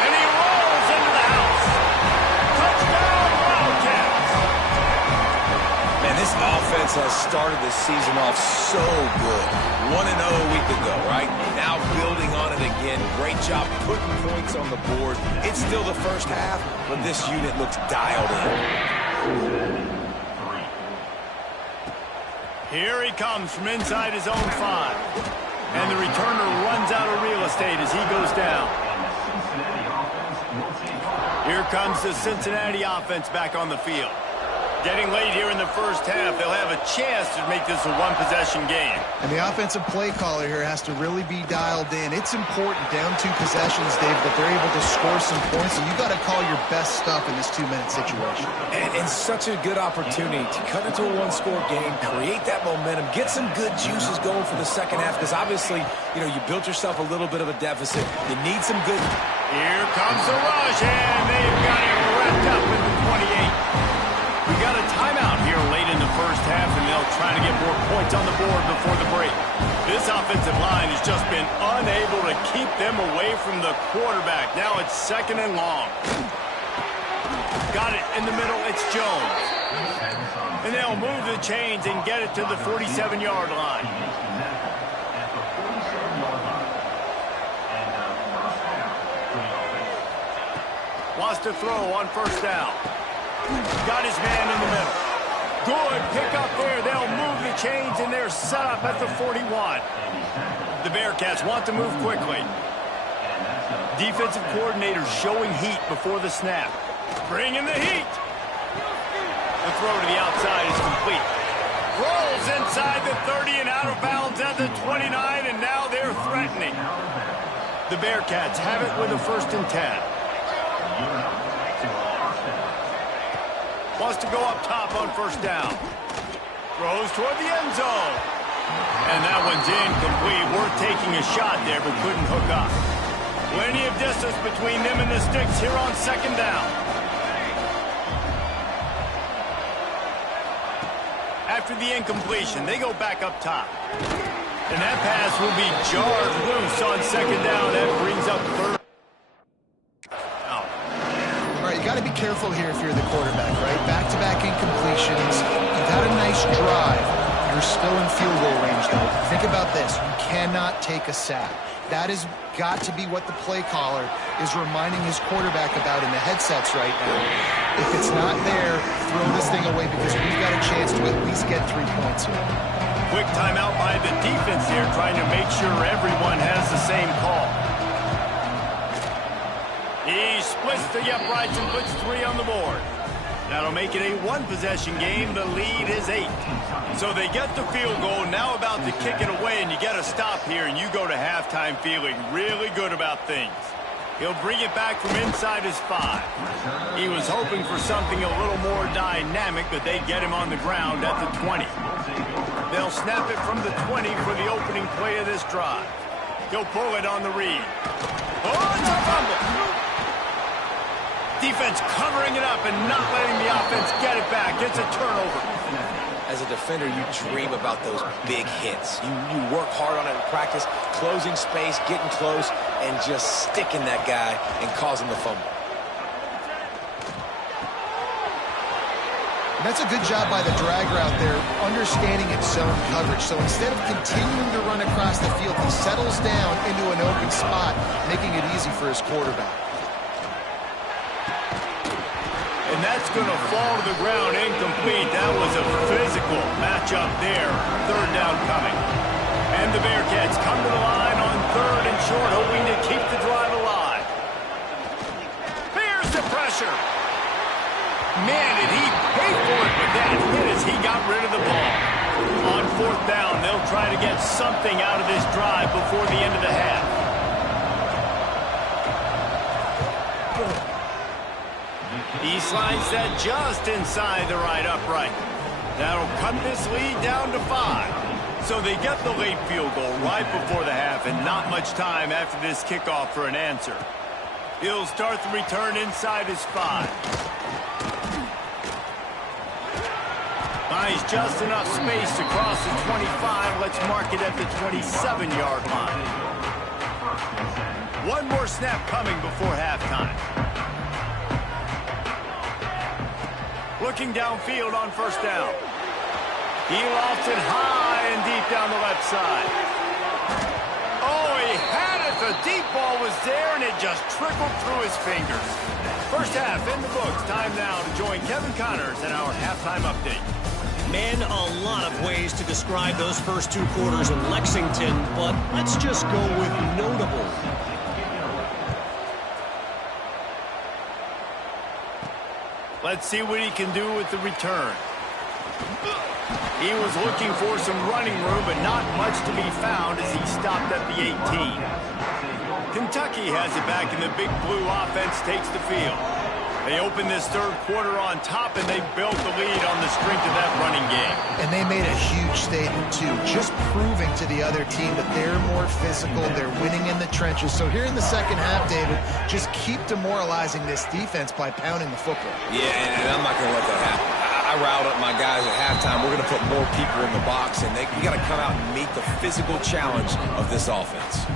and he rolls into the house. Touchdown, Wildcats. Man, this offense has started the season off so good. 1-0 a week ago, right? Now building on it again. Great job putting points on the board. It's still the first half, but this unit looks dialed in. Here he comes from inside his own 5. And the returner runs out of real estate as he goes down. Here comes the Cincinnati offense back on the field. Getting late here in the first half, they'll have a chance to make this a one-possession game. And the offensive play caller here has to really be dialed in. It's important down 2 possessions, Dave, that they're able to score some points, and you got to call your best stuff in this 2-minute situation. And such a good opportunity to cut into a one-score game, create that momentum, get some good juices going for the second half, because obviously, you built yourself a little bit of a deficit. You need some good... Here comes the rush, and they've got it wrapped up in the 28. We got a timeout here late in the first half, and they'll try to get more points on the board before the break. This offensive line has just been unable to keep them away from the quarterback. Now it's 2nd and long. Got it in the middle. It's Jones. And they'll move the chains and get it to the 47-yard line. Wants to throw on first down. Got his man in the middle. Good pickup there. They'll move the chains, and they're set up at the 41. The Bearcats want to move quickly. Defensive coordinator showing heat before the snap. Bring in the heat. The throw to the outside is complete. Rolls inside the 30 and out of bounds at the 29, and now they're threatening. The Bearcats have it with a 1st and 10. Wants to go up top on first down. Throws toward the end zone. And that one's incomplete. Worth taking a shot there, but couldn't hook up. Plenty of distance between them and the sticks here on 2nd down. after the incompletion. They go back up top. And that pass will be jarred loose on second down. That brings up third. All right, you got to be careful here if you're the quarterback, right? Back-to-back incompletions. You've had a nice drive. You're still in field goal range, though. Think about this. You cannot take a sack. That has got to be what the play caller is reminding his quarterback about in the headsets right now. If it's not there, throw this thing away because we've got a chance to at least get 3 points here. Quick timeout by the defense here, trying to make sure everyone has the same call. He splits the uprights and puts 3 on the board. That'll make it a one-possession game. The lead is 8. So they get the field goal, now about to kick it away, and you got to stop here, and you go to halftime feeling really good about things. He'll bring it back from inside his 5. He was hoping for something a little more dynamic, but they get him on the ground at the 20. They'll snap it from the 20 for the opening play of this drive. He'll pull it on the read. Oh, it's a fumble! Defense covering it up and not letting the offense get it back. It's a turnover. As a defender, you dream about those big hits. You work hard on it in practice, closing space, getting close, and just sticking that guy and causing the fumble. And that's a good job by the drag route there, understanding its zone coverage. So instead of continuing to run across the field, he settles down into an open spot, making it easy for his quarterback. And that's going to fall to the ground incomplete. That was a physical matchup there. Third down coming. And the Bearcats come to the line on 3rd and short, hoping to keep the drive alive. Here's the pressure. Man, did he pay for it with that hit as he got rid of the ball. On 4th down, they'll try to get something out of this drive before the end of the half. He slides that just inside the right upright. That'll cut this lead down to 5. So they get the late field goal right before the half, and not much time after this kickoff for an answer. He'll start the return inside his 5. Finds just enough space to cross the 25. Let's mark it at the 27-yard line. One more snap coming before halftime. Looking downfield on 1st down. He lofts it high and deep down the left side. Oh, he had it. The deep ball was there, and it just trickled through his fingers. First half in the books. Time now to join Kevin Connors in our halftime update. Man, a lot of ways to describe those first 2 quarters in Lexington, but let's just go with notable. Let's see what he can do with the return. He was looking for some running room, but not much to be found as he stopped at the 18. Kentucky has it back, and the Big Blue offense takes the field. They open this 3rd quarter on top, and they built the lead on the strength of that running game. And they made a huge statement, too, just proving to the other team that they're more physical, they're winning in the trenches. So here in the second half, David, just keep demoralizing this defense by pounding the football. Yeah, and I'm not going to let that happen. I riled up my guys at halftime. We're going to put more people in the box, and you got to come out and meet the physical challenge of this offense.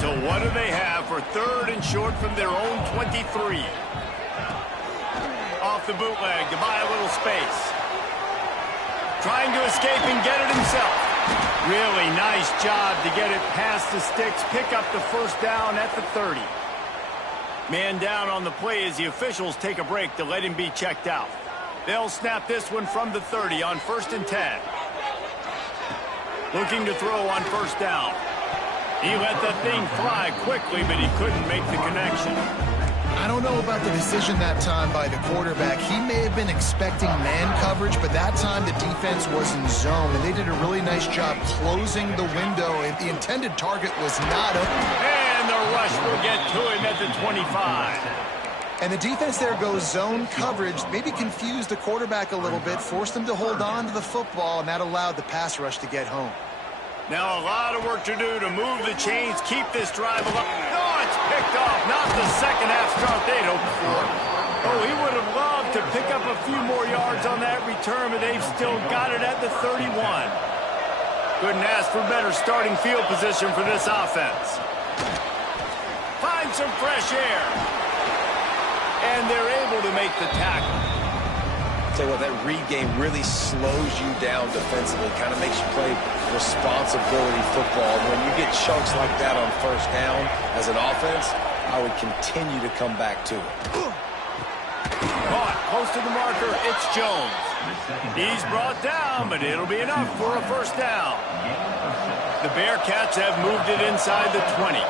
So what do they have for 3rd and short from their own 23? Off the bootleg to buy a little space. Trying to escape and get it himself. Really nice job to get it past the sticks, pick up the 1st down at the 30. Man down on the play as the officials take a break to let him be checked out. They'll snap this one from the 30 on 1st and 10. Looking to throw on 1st down. He let that thing fly quickly, but he couldn't make the connection. I don't know about the decision that time by the quarterback. He may have been expecting man coverage, but that time the defense was in zone, and they did a really nice job closing the window, and the intended target was not open. And the rush will get to him at the 25. And the defense there goes zone coverage, maybe confused the quarterback a little bit, forced him to hold on to the football, and that allowed the pass rush to get home. Now a lot of work to do to move the chains, keep this drive alive. Oh, it's picked off. Not the second half start they'd hoped for. Oh, he would have loved to pick up a few more yards on that return, but they've still got it at the 31. Couldn't ask for better starting field position for this offense. Find some fresh air. And they're able to make the tackle. Tell you what, that read game really slows you down defensively, kind of makes you play responsibility football. When you get chunks like that on first down as an offense, I would continue to come back to it. Caught close to the marker, it's Jones. He's brought down, but it'll be enough for a first down. The Bearcats have moved it inside the 20.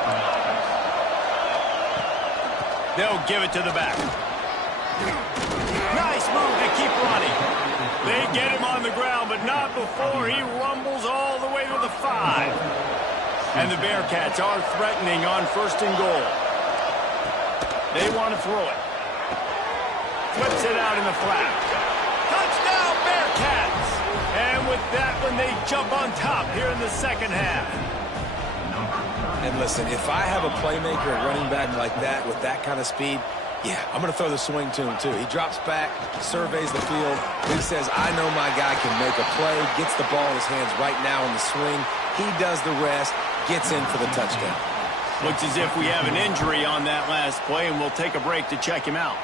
They'll give it to the back. Nice move to keep running. They get him on the ground, but not before he rumbles all the way to the 5. And the Bearcats are threatening on first and goal. They want to throw it. Flips it out in the flat. Touchdown, Bearcats! And with that one, they jump on top here in the second half. And listen, if I have a playmaker, a running back like that with that kind of speed, yeah, I'm going to throw the swing to him, too. He drops back, surveys the field. He says, I know my guy can make a play, gets the ball in his hands right now in the swing. He does the rest, gets in for the touchdown. Looks as if we have an injury on that last play, and we'll take a break to check him out.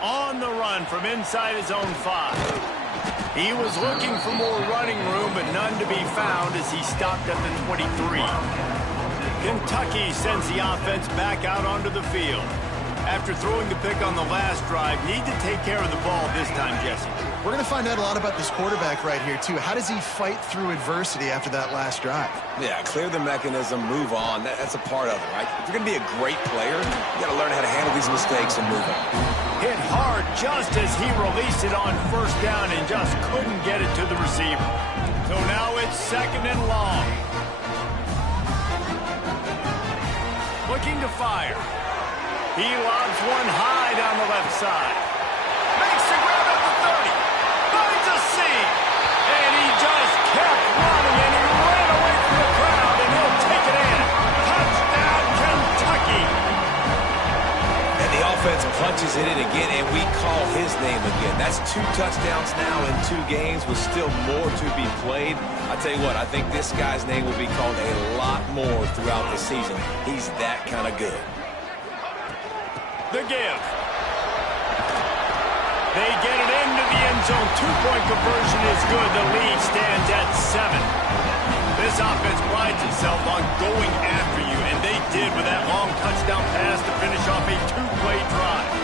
On the run from inside his own 5. He was looking for more running room, but none to be found as he stopped at the 23. Kentucky sends the offense back out onto the field. After throwing the pick on the last drive, need to take care of the ball this time, Jesse. We're going to find out a lot about this quarterback right here, too. How does he fight through adversity after that last drive? Yeah, clear the mechanism, move on. That's a part of it, right? If you're going to be a great player, you got to learn how to handle these mistakes and move on. Hit hard just as he released it on first down and just couldn't get it to the receiver. So now it's second and long. Looking to fire. He lobs one high down the left side. Makes the grab at the 30. Finds a seam. And he just kept running, and he ran away from the crowd, and he'll take it in. Touchdown, Kentucky. And the offense punches it in again, and we call his name again. That's 2 touchdowns now in 2 games with still more to be played. I tell you what, I think this guy's name will be called a lot more throughout the season. He's that kind of good. The give. They get it into the end zone. 2-point conversion is good. The lead stands at 7. This offense prides itself on going after you, and they did with that long touchdown pass to finish off a 2-play drive.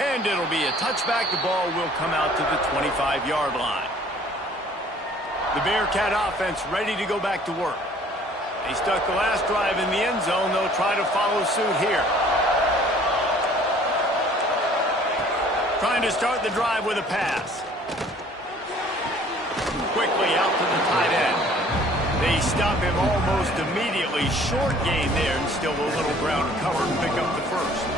And it'll be a touchback. The ball will come out to the 25-yard line. The Bearcat offense ready to go back to work. They stuck the last drive in the end zone. They'll try to follow suit here. Trying to start the drive with a pass. Quickly out to the tight end. They stop him almost immediately. Short gain there, and still a little ground to cover and pick up the first.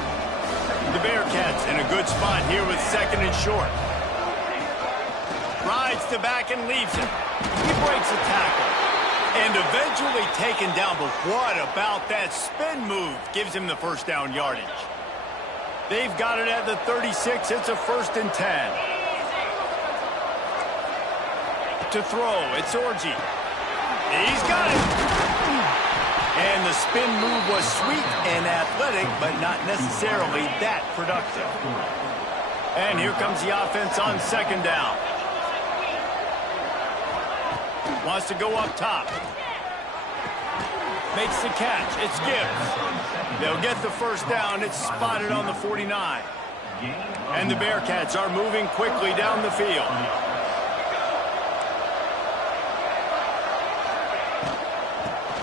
The Bearcats in a good spot here with second and short. Rides to back and leaves it. He breaks a tackle. And eventually taken down, but what about that spin move? Gives him the first down yardage. They've got it at the 36. It's a 1st and 10. To throw, it's Orji. He's got it. And the spin move was sweet and athletic, but not necessarily that productive. And here comes the offense on second down. Wants to go up top. Makes the catch. It's Gibbs. They'll get the first down. It's spotted on the 49. And the Bearcats are moving quickly down the field.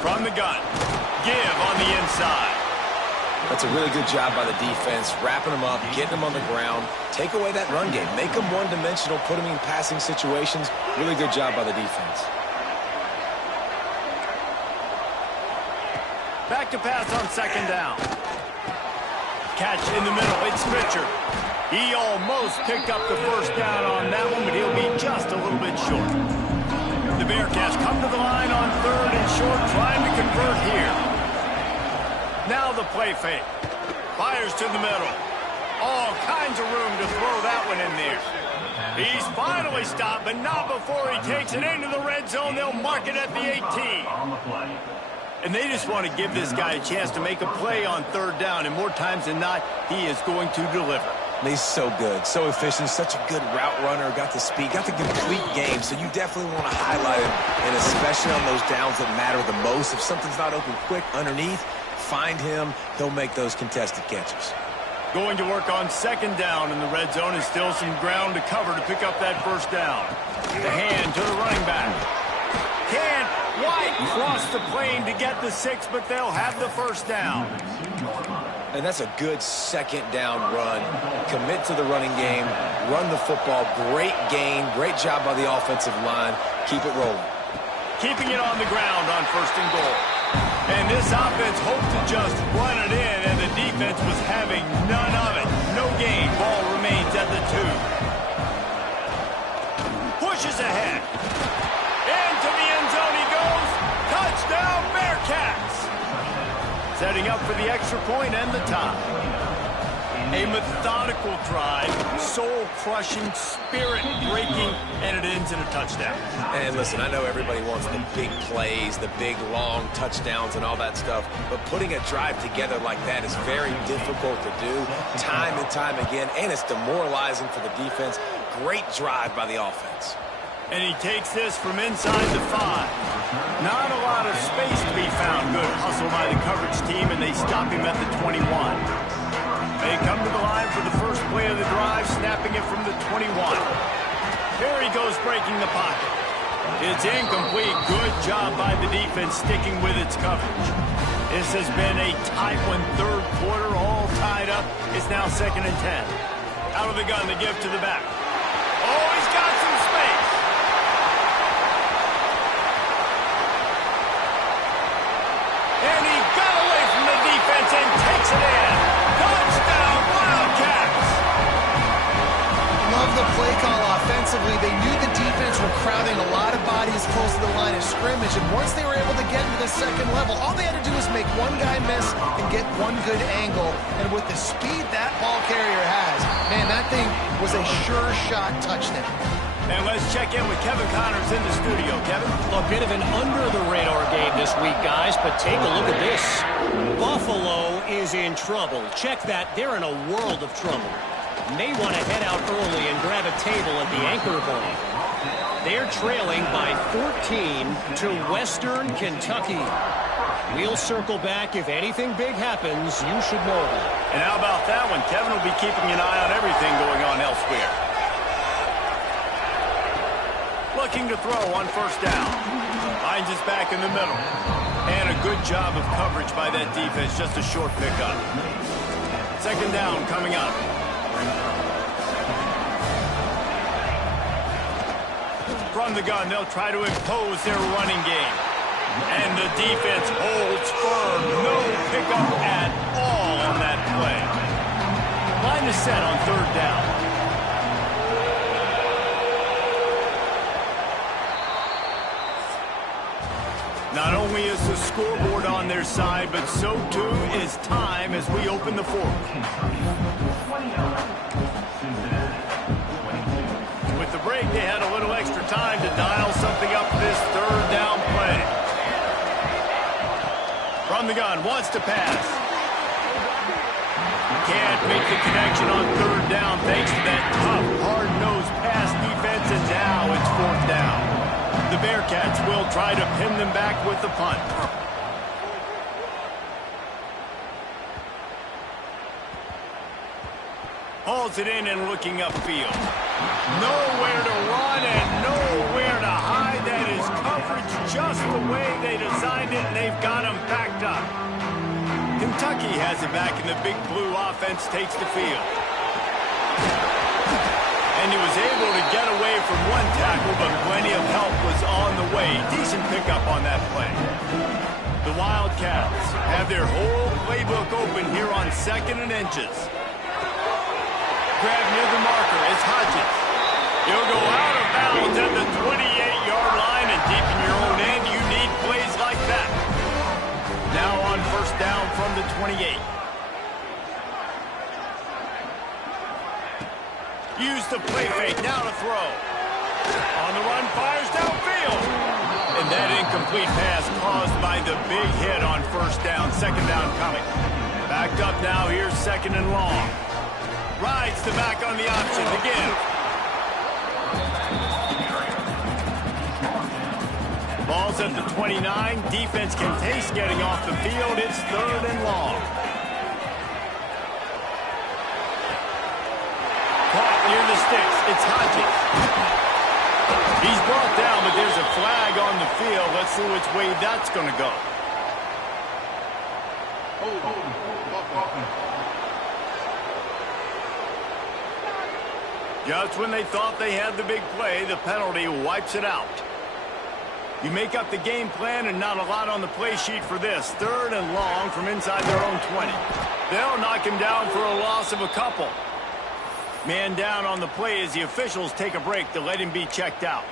From the gun. Give on the inside. That's a really good job by the defense, wrapping them up, getting them on the ground. Take away that run game. Make them one-dimensional, put them in passing situations. Really good job by the defense. Back to pass on second down. Catch in the middle. It's Richard. He almost picked up the first down on that one, but he'll be just a little bit short. The Bearcats come to the line on 3rd and short, trying to convert here. Now the play fake. Fires to the middle. All kinds of room to throw that one in there. He's finally stopped, but not before he takes it into the red zone. They'll mark it at the 18. And they just want to give this guy a chance to make a play on 3rd down, and more times than not, he is going to deliver. He's so good, so efficient, such a good route runner, got the speed, got the complete game, so you definitely want to highlight him, and especially on those downs that matter the most. If something's not open quick underneath, find him, he'll make those contested catches. Going to work on 2nd down in the red zone, and still some ground to cover to pick up that first down. The hand to the running back. Can't quite cross the plane to get the 6, but they'll have the first down. And that's a good 2nd down run. Commit to the running game, run the football, great gain, great job by the offensive line. Keep it rolling. Keeping it on the ground on 1st and goal. And this offense hoped to just run it in, and the defense was having none of it. No gain. Ball remains at the 2. Pushes ahead. Into the end zone he goes. Touchdown, Bearcats. Setting up for the extra point and the tie. A methodical drive, soul-crushing, spirit-breaking, and it ends in a touchdown. And listen, I know everybody wants the big plays, the big, long touchdowns and all that stuff, but putting a drive together like that is very difficult to do time and time again, and it's demoralizing for the defense. Great drive by the offense. And he takes this from inside the 5. Not a lot of space to be found. Good hustle by the coverage team, and they stop him at the 21. They come to the line for the first play of the drive, snapping it from the 21. Here he goes, breaking the pocket. It's incomplete. Good job by the defense sticking with its coverage. This has been a tight one, 3rd quarter, all tied up. It's now 2nd and 10. Out of the gun, the give to the back. Oh, he's got some space. And he got away from the defense and takes it in. Touchdown, Wildcats! Love the play call offensively. They knew the defense were crowding a lot of bodies close to the line of scrimmage, and once they were able to get into the 2nd level, all they had to do was make one guy miss and get one good angle. And with the speed that ball carrier has, man, that thing was a sure shot touchdown. And let's check in with Kevin Connors in the studio. Kevin? A bit of an under-the-radar game this week, guys, but take a look at this. Buffalo is in trouble. Check that. They're in a world of trouble. May want to head out early and grab a table at the Anchor Bowl. They're trailing by 14 to Western Kentucky. We'll circle back. If anything big happens, you should know that. And how about that one? Kevin will be keeping an eye on everything going on elsewhere. Looking to throw on 1st down. Finds his back in the middle. And a good job of coverage by that defense. Just a short pickup. 2nd down coming up. From the gun, they'll try to impose their running game. And the defense holds firm. No pickup at all on that play. Line is set on 3rd down. Not only is the scoreboard on their side, but so too is time as we open the 4th. With the break, they had a little extra time to dial something up for this 3rd down play. From the gun, wants to pass. Can't make the connection on 3rd down thanks to that tough, hard-nosed pass defense, and now it's 4th down. The Bearcats will try to pin them back with the punt. Hauls it in and looking upfield. Nowhere to run and nowhere to hide. That is coverage just the way they designed it, and they've got them packed up. Kentucky has it back, and the Big Blue offense takes the field. And he was able to get away from one tackle, but plenty of help was on the way. Decent pickup on that play. The Wildcats have their whole playbook open here on 2nd and inches. grab near the marker. It's Hodges. He'll go out of bounds at the 28-yard line, and deep in your own end, you need plays like that. Now on first down from the 28. Use the play fake, now to throw. On the run, fires downfield. And that incomplete pass caused by the big hit on first down. Second down coming. Backed up now, here's second and long. Rides the back on the option again. Ball's at the 29. Defense can taste getting off the field. It's third and long. Caught near the sticks. It's Hodges. He's brought down, but there's a flag on the field. Let's see which way that's going to go. Just when they thought they had the big play, the penalty wipes it out. You make up the game plan and not a lot on the play sheet for this. Third and long from inside their own 20. They'll knock him down for a loss of a couple. Man down on the play as the officials take a break to let him be checked out.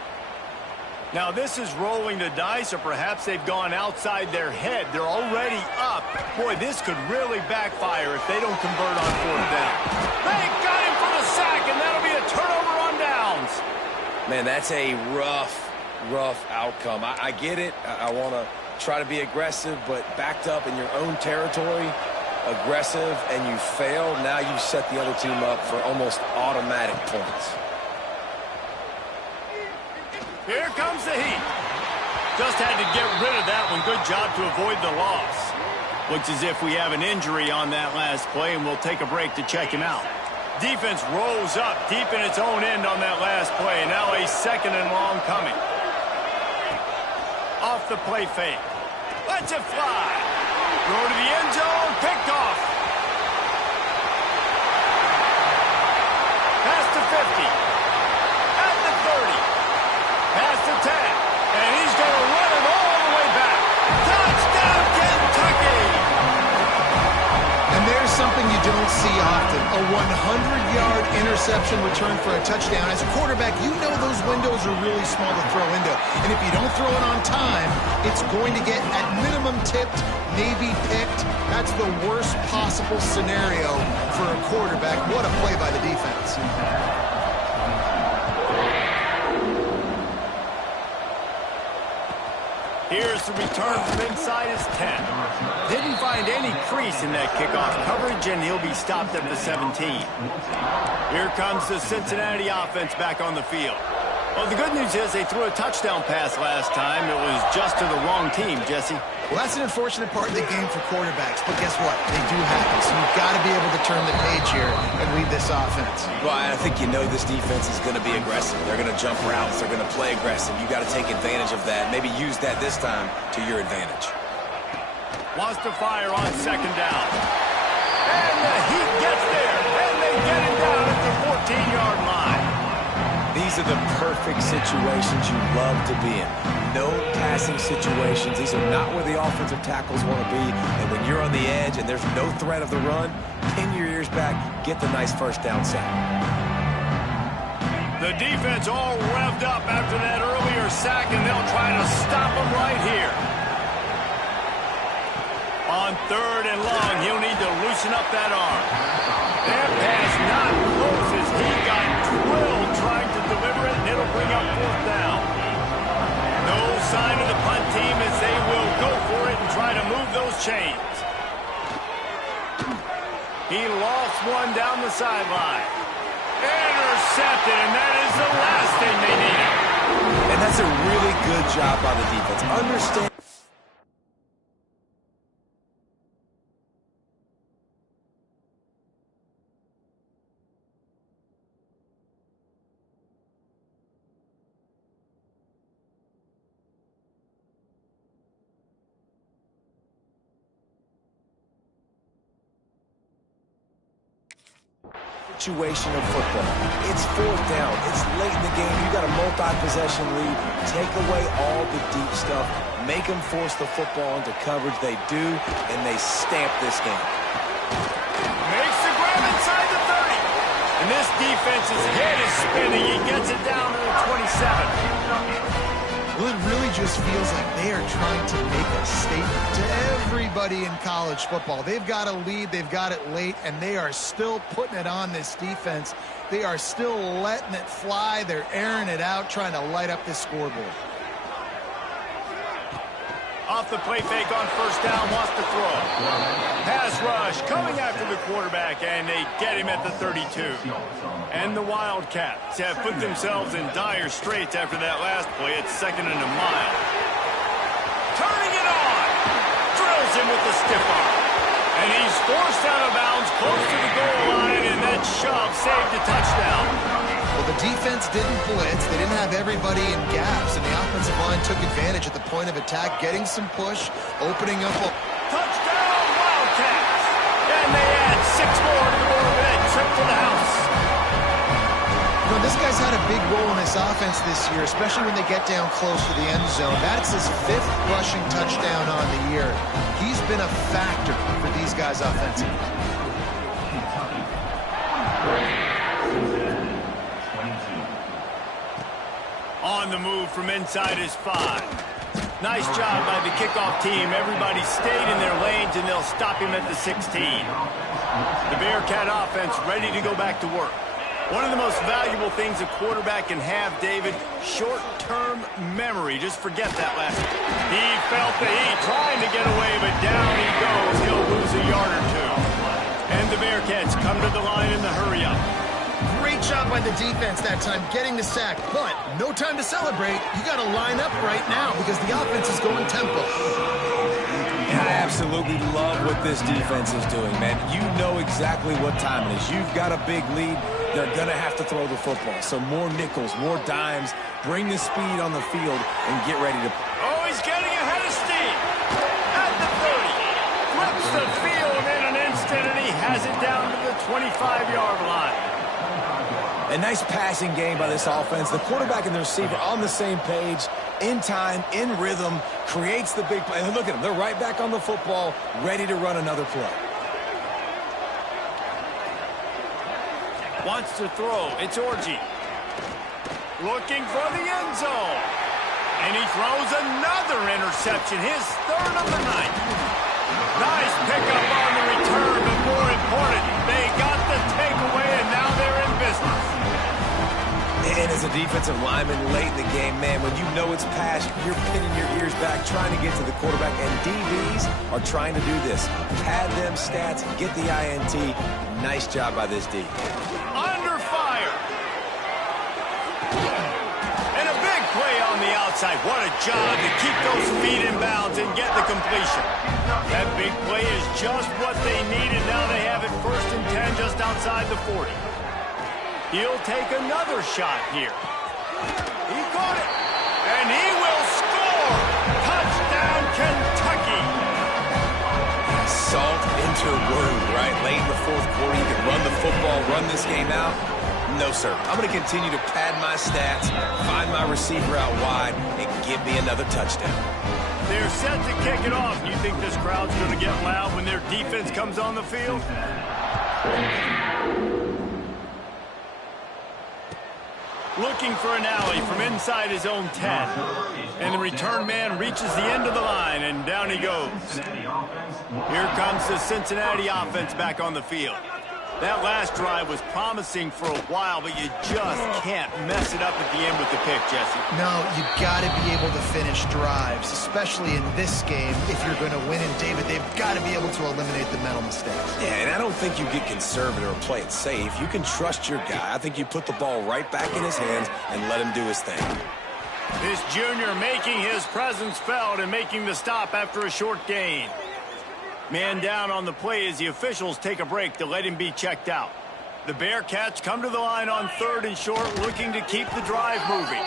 Now this is rolling the dice, or perhaps they've gone outside their head. They're already up. Boy, this could really backfire if they don't convert on fourth down. They got him for the sack, and that'll be a turnover on downs. Man, that's a rough outcome. I get it. I want to try to be aggressive, but backed up in your own territory, aggressive, and you fail. Now you set the other team up for almost automatic points. Here comes the heat. Just had to get rid of that one. Good job to avoid the loss. Looks as if we have an injury on that last play, and we'll take a break to check him out. Defense rolls up deep in its own end on that last play. Now a second and long coming. Off the play fake. Lets it fly. Throw to the end zone. Picked off. Past the 50. At the 30. Past the 10. And he's going to run it all the way back. Touchdown, Kentucky! And there's something you don't see often. A 100-yard interception return for a touchdown. As a quarterback, you know those windows are really small to throw into. And if you don't throw it on time, it's going to get at minimum tipped, maybe picked. That's the worst possible scenario for a quarterback. What a play by the defense. Here's the return from inside his 10. Didn't find any crease in that kickoff coverage, and he'll be stopped at the 17. Here comes the Cincinnati offense back on the field. Well, the good news is they threw a touchdown pass last time. It was just to the wrong team, Jesse. Well, that's an unfortunate part of the game for quarterbacks, but guess what? They do happen, so you've got to be able to turn the page here and lead this offense. Well, I think you know this defense is going to be aggressive. They're going to jump routes. They're going to play aggressive. You got to take advantage of that. Maybe use that this time to your advantage. Wants to fire on second down. And the Heat gets there, and they get him down at the 14-yard line. These are the perfect situations you love to be in. No passing situations. These are not where the offensive tackles want to be. And when you're on the edge and there's no threat of the run, pin your ears back, get the nice first down sack. The defense all revved up after that earlier sack, and they'll try to stop him right here. On third and long, he'll need to loosen up that arm. That pass not close as he got drilled trying to deliver it, and it'll bring up fourth down. No sign of the punt team as they will go for it and try to move those chains. He lost one down the sideline. Intercepted, and that is the last thing they needed. And that's a really good job by the defense. Understand. Situation of football. It's fourth down. It's late in the game. You got a multi-possession lead. Take away all the deep stuff. Make them force the football into coverage. They do, and they stamp this game. Makes the grab inside the 30. And And this defense's head is spinning. He gets it down to the 27. Well, it really just feels like they are trying to make a statement to everybody in college football. They've got a lead, they've got it late, and they are still putting it on this defense. They are still letting it fly. They're airing it out, trying to light up this scoreboard. Off the play fake on first down, wants to throw. Pass rush coming after the quarterback, and they get him at the 32. And the Wildcats have put themselves in dire straits after that last play. It's 2nd and a mile. Turning it on. Drills him with the stiff arm. And he's forced out of bounds close to the goal line, and that shove saved a touchdown. Well, the defense didn't blitz. They didn't have everybody in gaps, and the offensive line took advantage at the point of attack, getting some push, opening up. Touchdown, Wildcats! And they add 6 more to the board with that trip to the house. You know, this guy's had a big role in this offense this year, especially when they get down close to the end zone. That's his 5th rushing touchdown on the year. He's been a factor for these guys offensively. On the move from inside his 5. Nice job by the kickoff team. Everybody stayed in their lanes, and they'll stop him at the 16. The Bearcat offense ready to go back to work. One of the most valuable things a quarterback can have, David, short-term memory. Just forget that last one. He felt the heat trying to get away, but down he goes. He'll lose a yard or 2. And the Bearcats come to the line in the hurry-up. Great job by the defense that time, getting the sack, but no time to celebrate. You got to line up right now because the offense is going tempo. And I absolutely love what this defense is doing, man. You know exactly what time it is. You've got a big lead. They're going to have to throw the football. So more nickels, more dimes, bring the speed on the field, and get ready to... Oh, he's getting ahead of steam. At the 30. Flips the field in an instant, and he has it down to the 25-yard line. A nice passing game by this offense. The quarterback and the receiver on the same page, in time, in rhythm, creates the big play. And look at them. They're right back on the football, ready to run another play. Wants to throw. It's Orji. Looking for the end zone. And he throws another interception, his 3rd of the night. Nice pickup on the return, but more important, they got the takeaway, and now they're in business. And as a defensive lineman late in the game, man, when you know it's pass, you're pinning your ears back, trying to get to the quarterback, and DBs are trying to do this. Pad them stats, get the INT. Nice job by this D. Under fire. And a big play on the outside. What a job to keep those feet in bounds and get the completion. That big play is just what they needed. Now they have it 1st and 10 just outside the 40. He'll take another shot here. He caught it. And he will score. Touchdown, Kentucky. Salt into a wound, right? Late in the 4th quarter, you can run the football, run this game out. No, sir. I'm going to continue to pad my stats, find my receiver out wide, and give me another touchdown. They're set to kick it off. You think this crowd's going to get loud when their defense comes on the field? Looking for an alley from inside his own 10. And the return man reaches the end of the line, and down he goes. Here comes the Cincinnati offense back on the field. That last drive was promising for a while, but you just can't mess it up at the end with the pick, Jesse. No, you got to be able to finish drives, especially in this game. If you're going to win, and David, they've got to be able to eliminate the mental mistakes. Yeah, and I don't think you get conservative or play it safe. You can trust your guy. I think you put the ball right back in his hands and let him do his thing. This junior making his presence felt and making the stop after a short gain. Man down on the play as the officials take a break to let him be checked out. The Bearcats come to the line on 3rd and short, looking to keep the drive moving.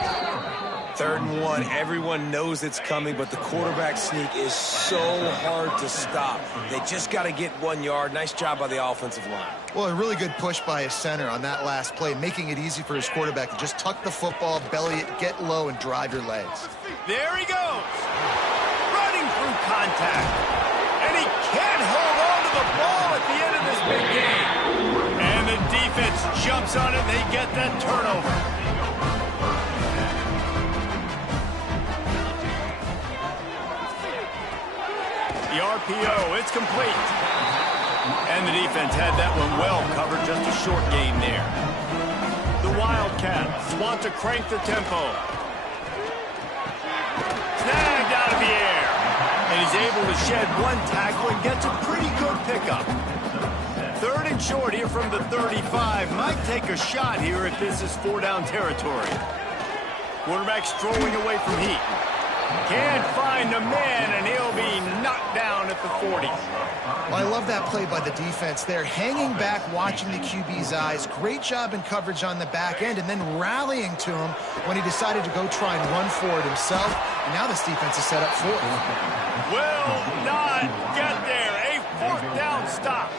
3rd and 1, everyone knows it's coming, but the quarterback sneak is so hard to stop. They just got to get 1 yard. Nice job by the offensive line. Well, a really good push by his center on that last play, making it easy for his quarterback to just tuck the football, belly it, get low, and drive your legs. There he goes. Running through contact. And he can't hold on to the ball at the end of this big game. And the defense jumps that turnover. The RPO, it's complete. And the defense had that one well covered, just a short gain there. The Wildcats want to crank the tempo. Snagged out of the air. And he's able to shed one tackle and gets a pretty good pickup. 3rd and short here from the 35. Might take a shot here if this is 4-down territory. Quarterback strolling away from heat. Can't find a man, and he'll be knocked down at the 40. Well, I love that play by the defense there. Hanging back, watching the QB's eyes. Great job in coverage on the back end, and then rallying to him when he decided to go try and run for it himself. And now this defense is set up for it. Will not get there. A 4th down stop.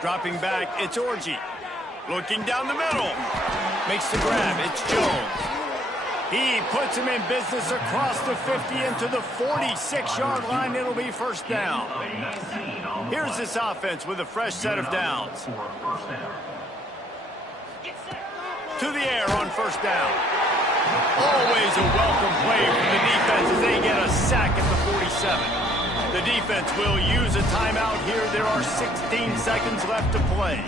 Dropping back, it's Orji. Looking down the middle. Makes the grab, it's Jones. He puts him in business across the 50 into the 46-yard line. It'll be 1st down. Here's this offense with a fresh set of downs. To the air on 1st down. Always a welcome play from the defense as they get a sack at the 47. The defense will use a timeout here. There are 16 seconds left to play.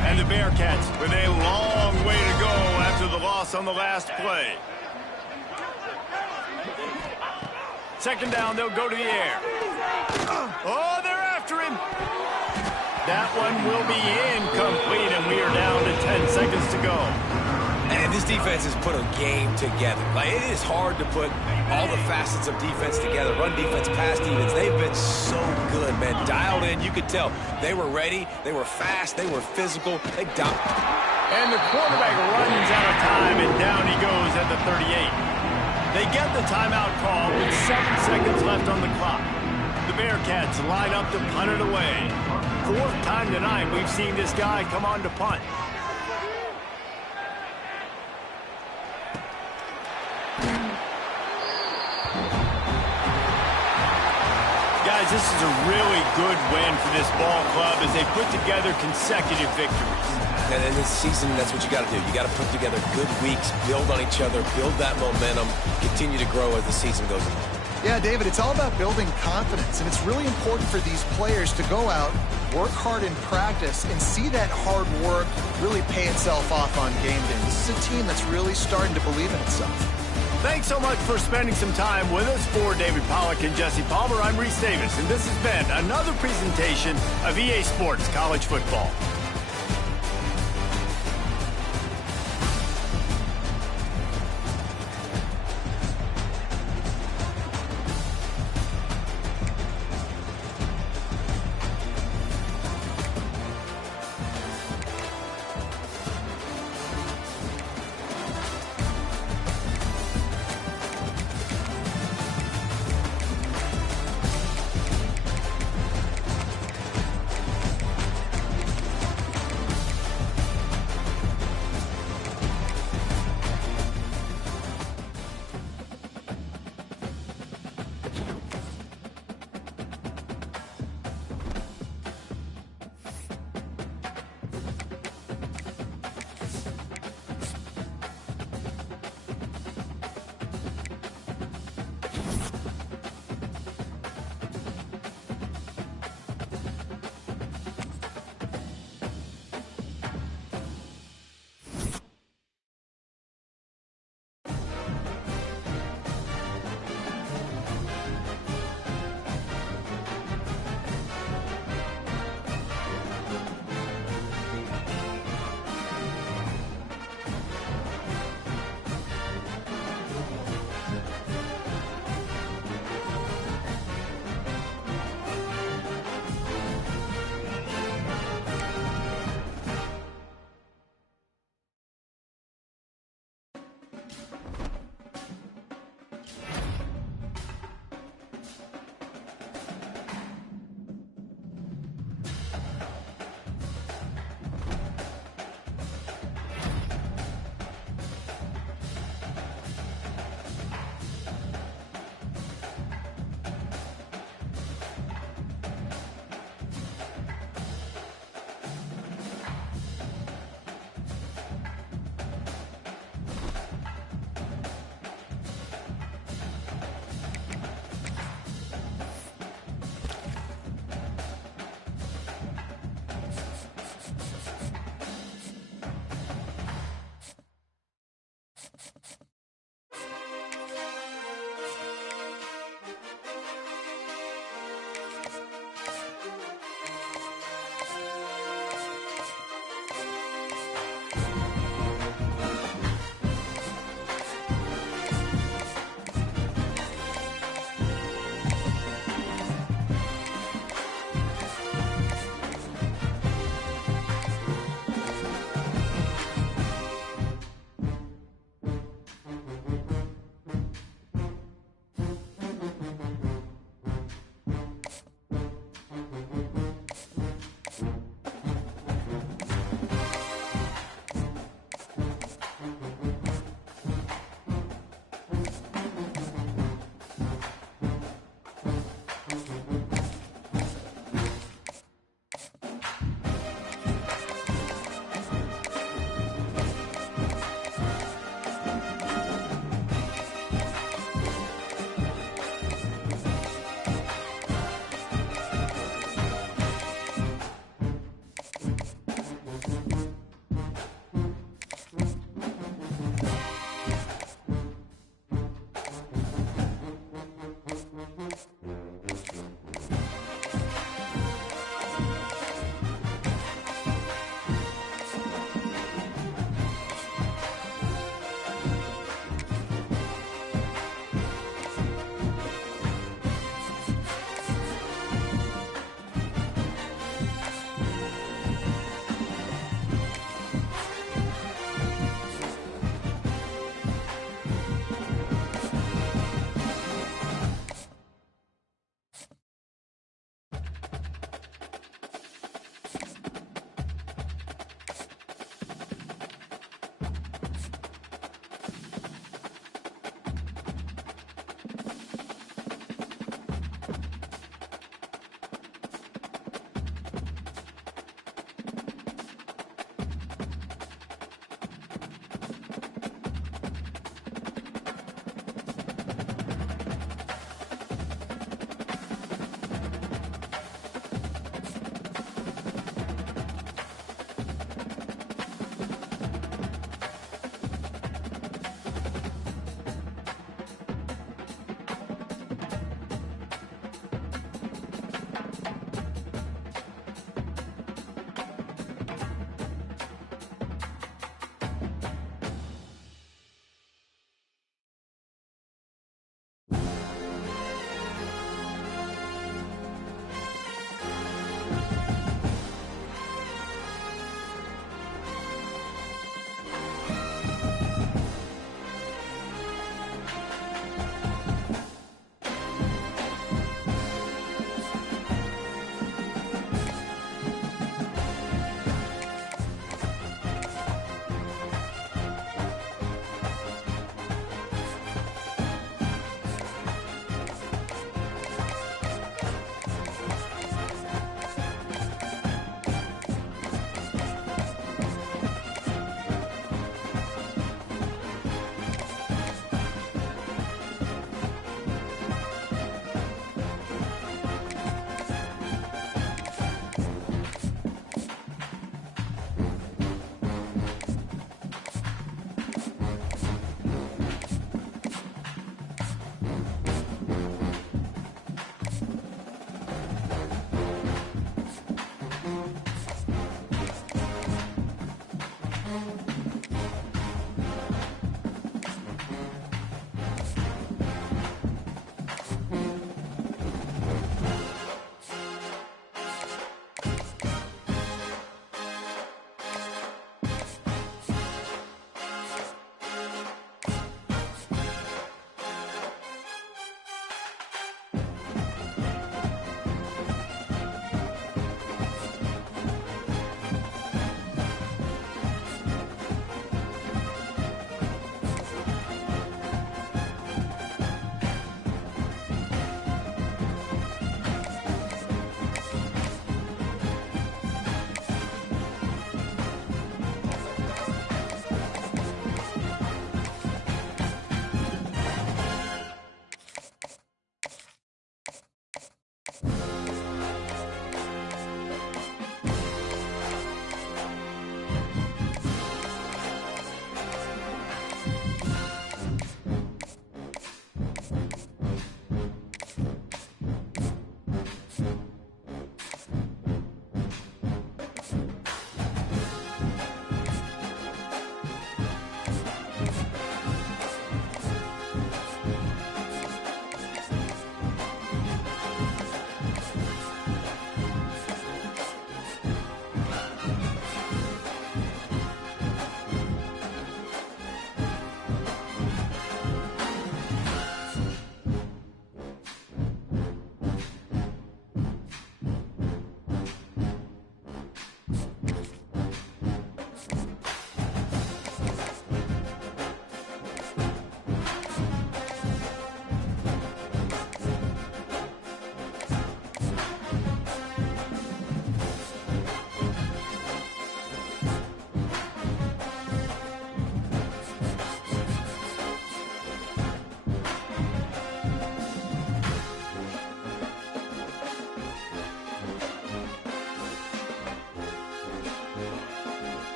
And the Bearcats with a long way to go after the loss on the last play. 2nd down, they'll go to the air. Oh, they're after him. That one will be incomplete, and we are down to 10 seconds to go. And this defense has put a game together. Like, it is hard to put all the facets of defense together. Run defense, pass defense. They've been so good, man. Dialed in. You could tell they were ready. They were fast. They were physical. They dominated. And the quarterback runs out of time, and down he goes at the 38. They get the timeout call with 7 seconds left on the clock. The Bearcats line up to punt it away. 4th time tonight we've seen this guy come on to punt. Guys, this is a really good win for this ball club as they put together consecutive victories. And in this season, that's what you got to do. You got to put together good weeks, build on each other, build that momentum, continue to grow as the season goes on. Yeah, David, it's all about building confidence, and it's really important for these players to go out, work hard in practice, and see that hard work really pay itself off on game day. This is a team that's really starting to believe in itself. Thanks so much for spending some time with us. For David Pollack and Jesse Palmer, I'm Reese Davis, and this has been another presentation of EA Sports College Football.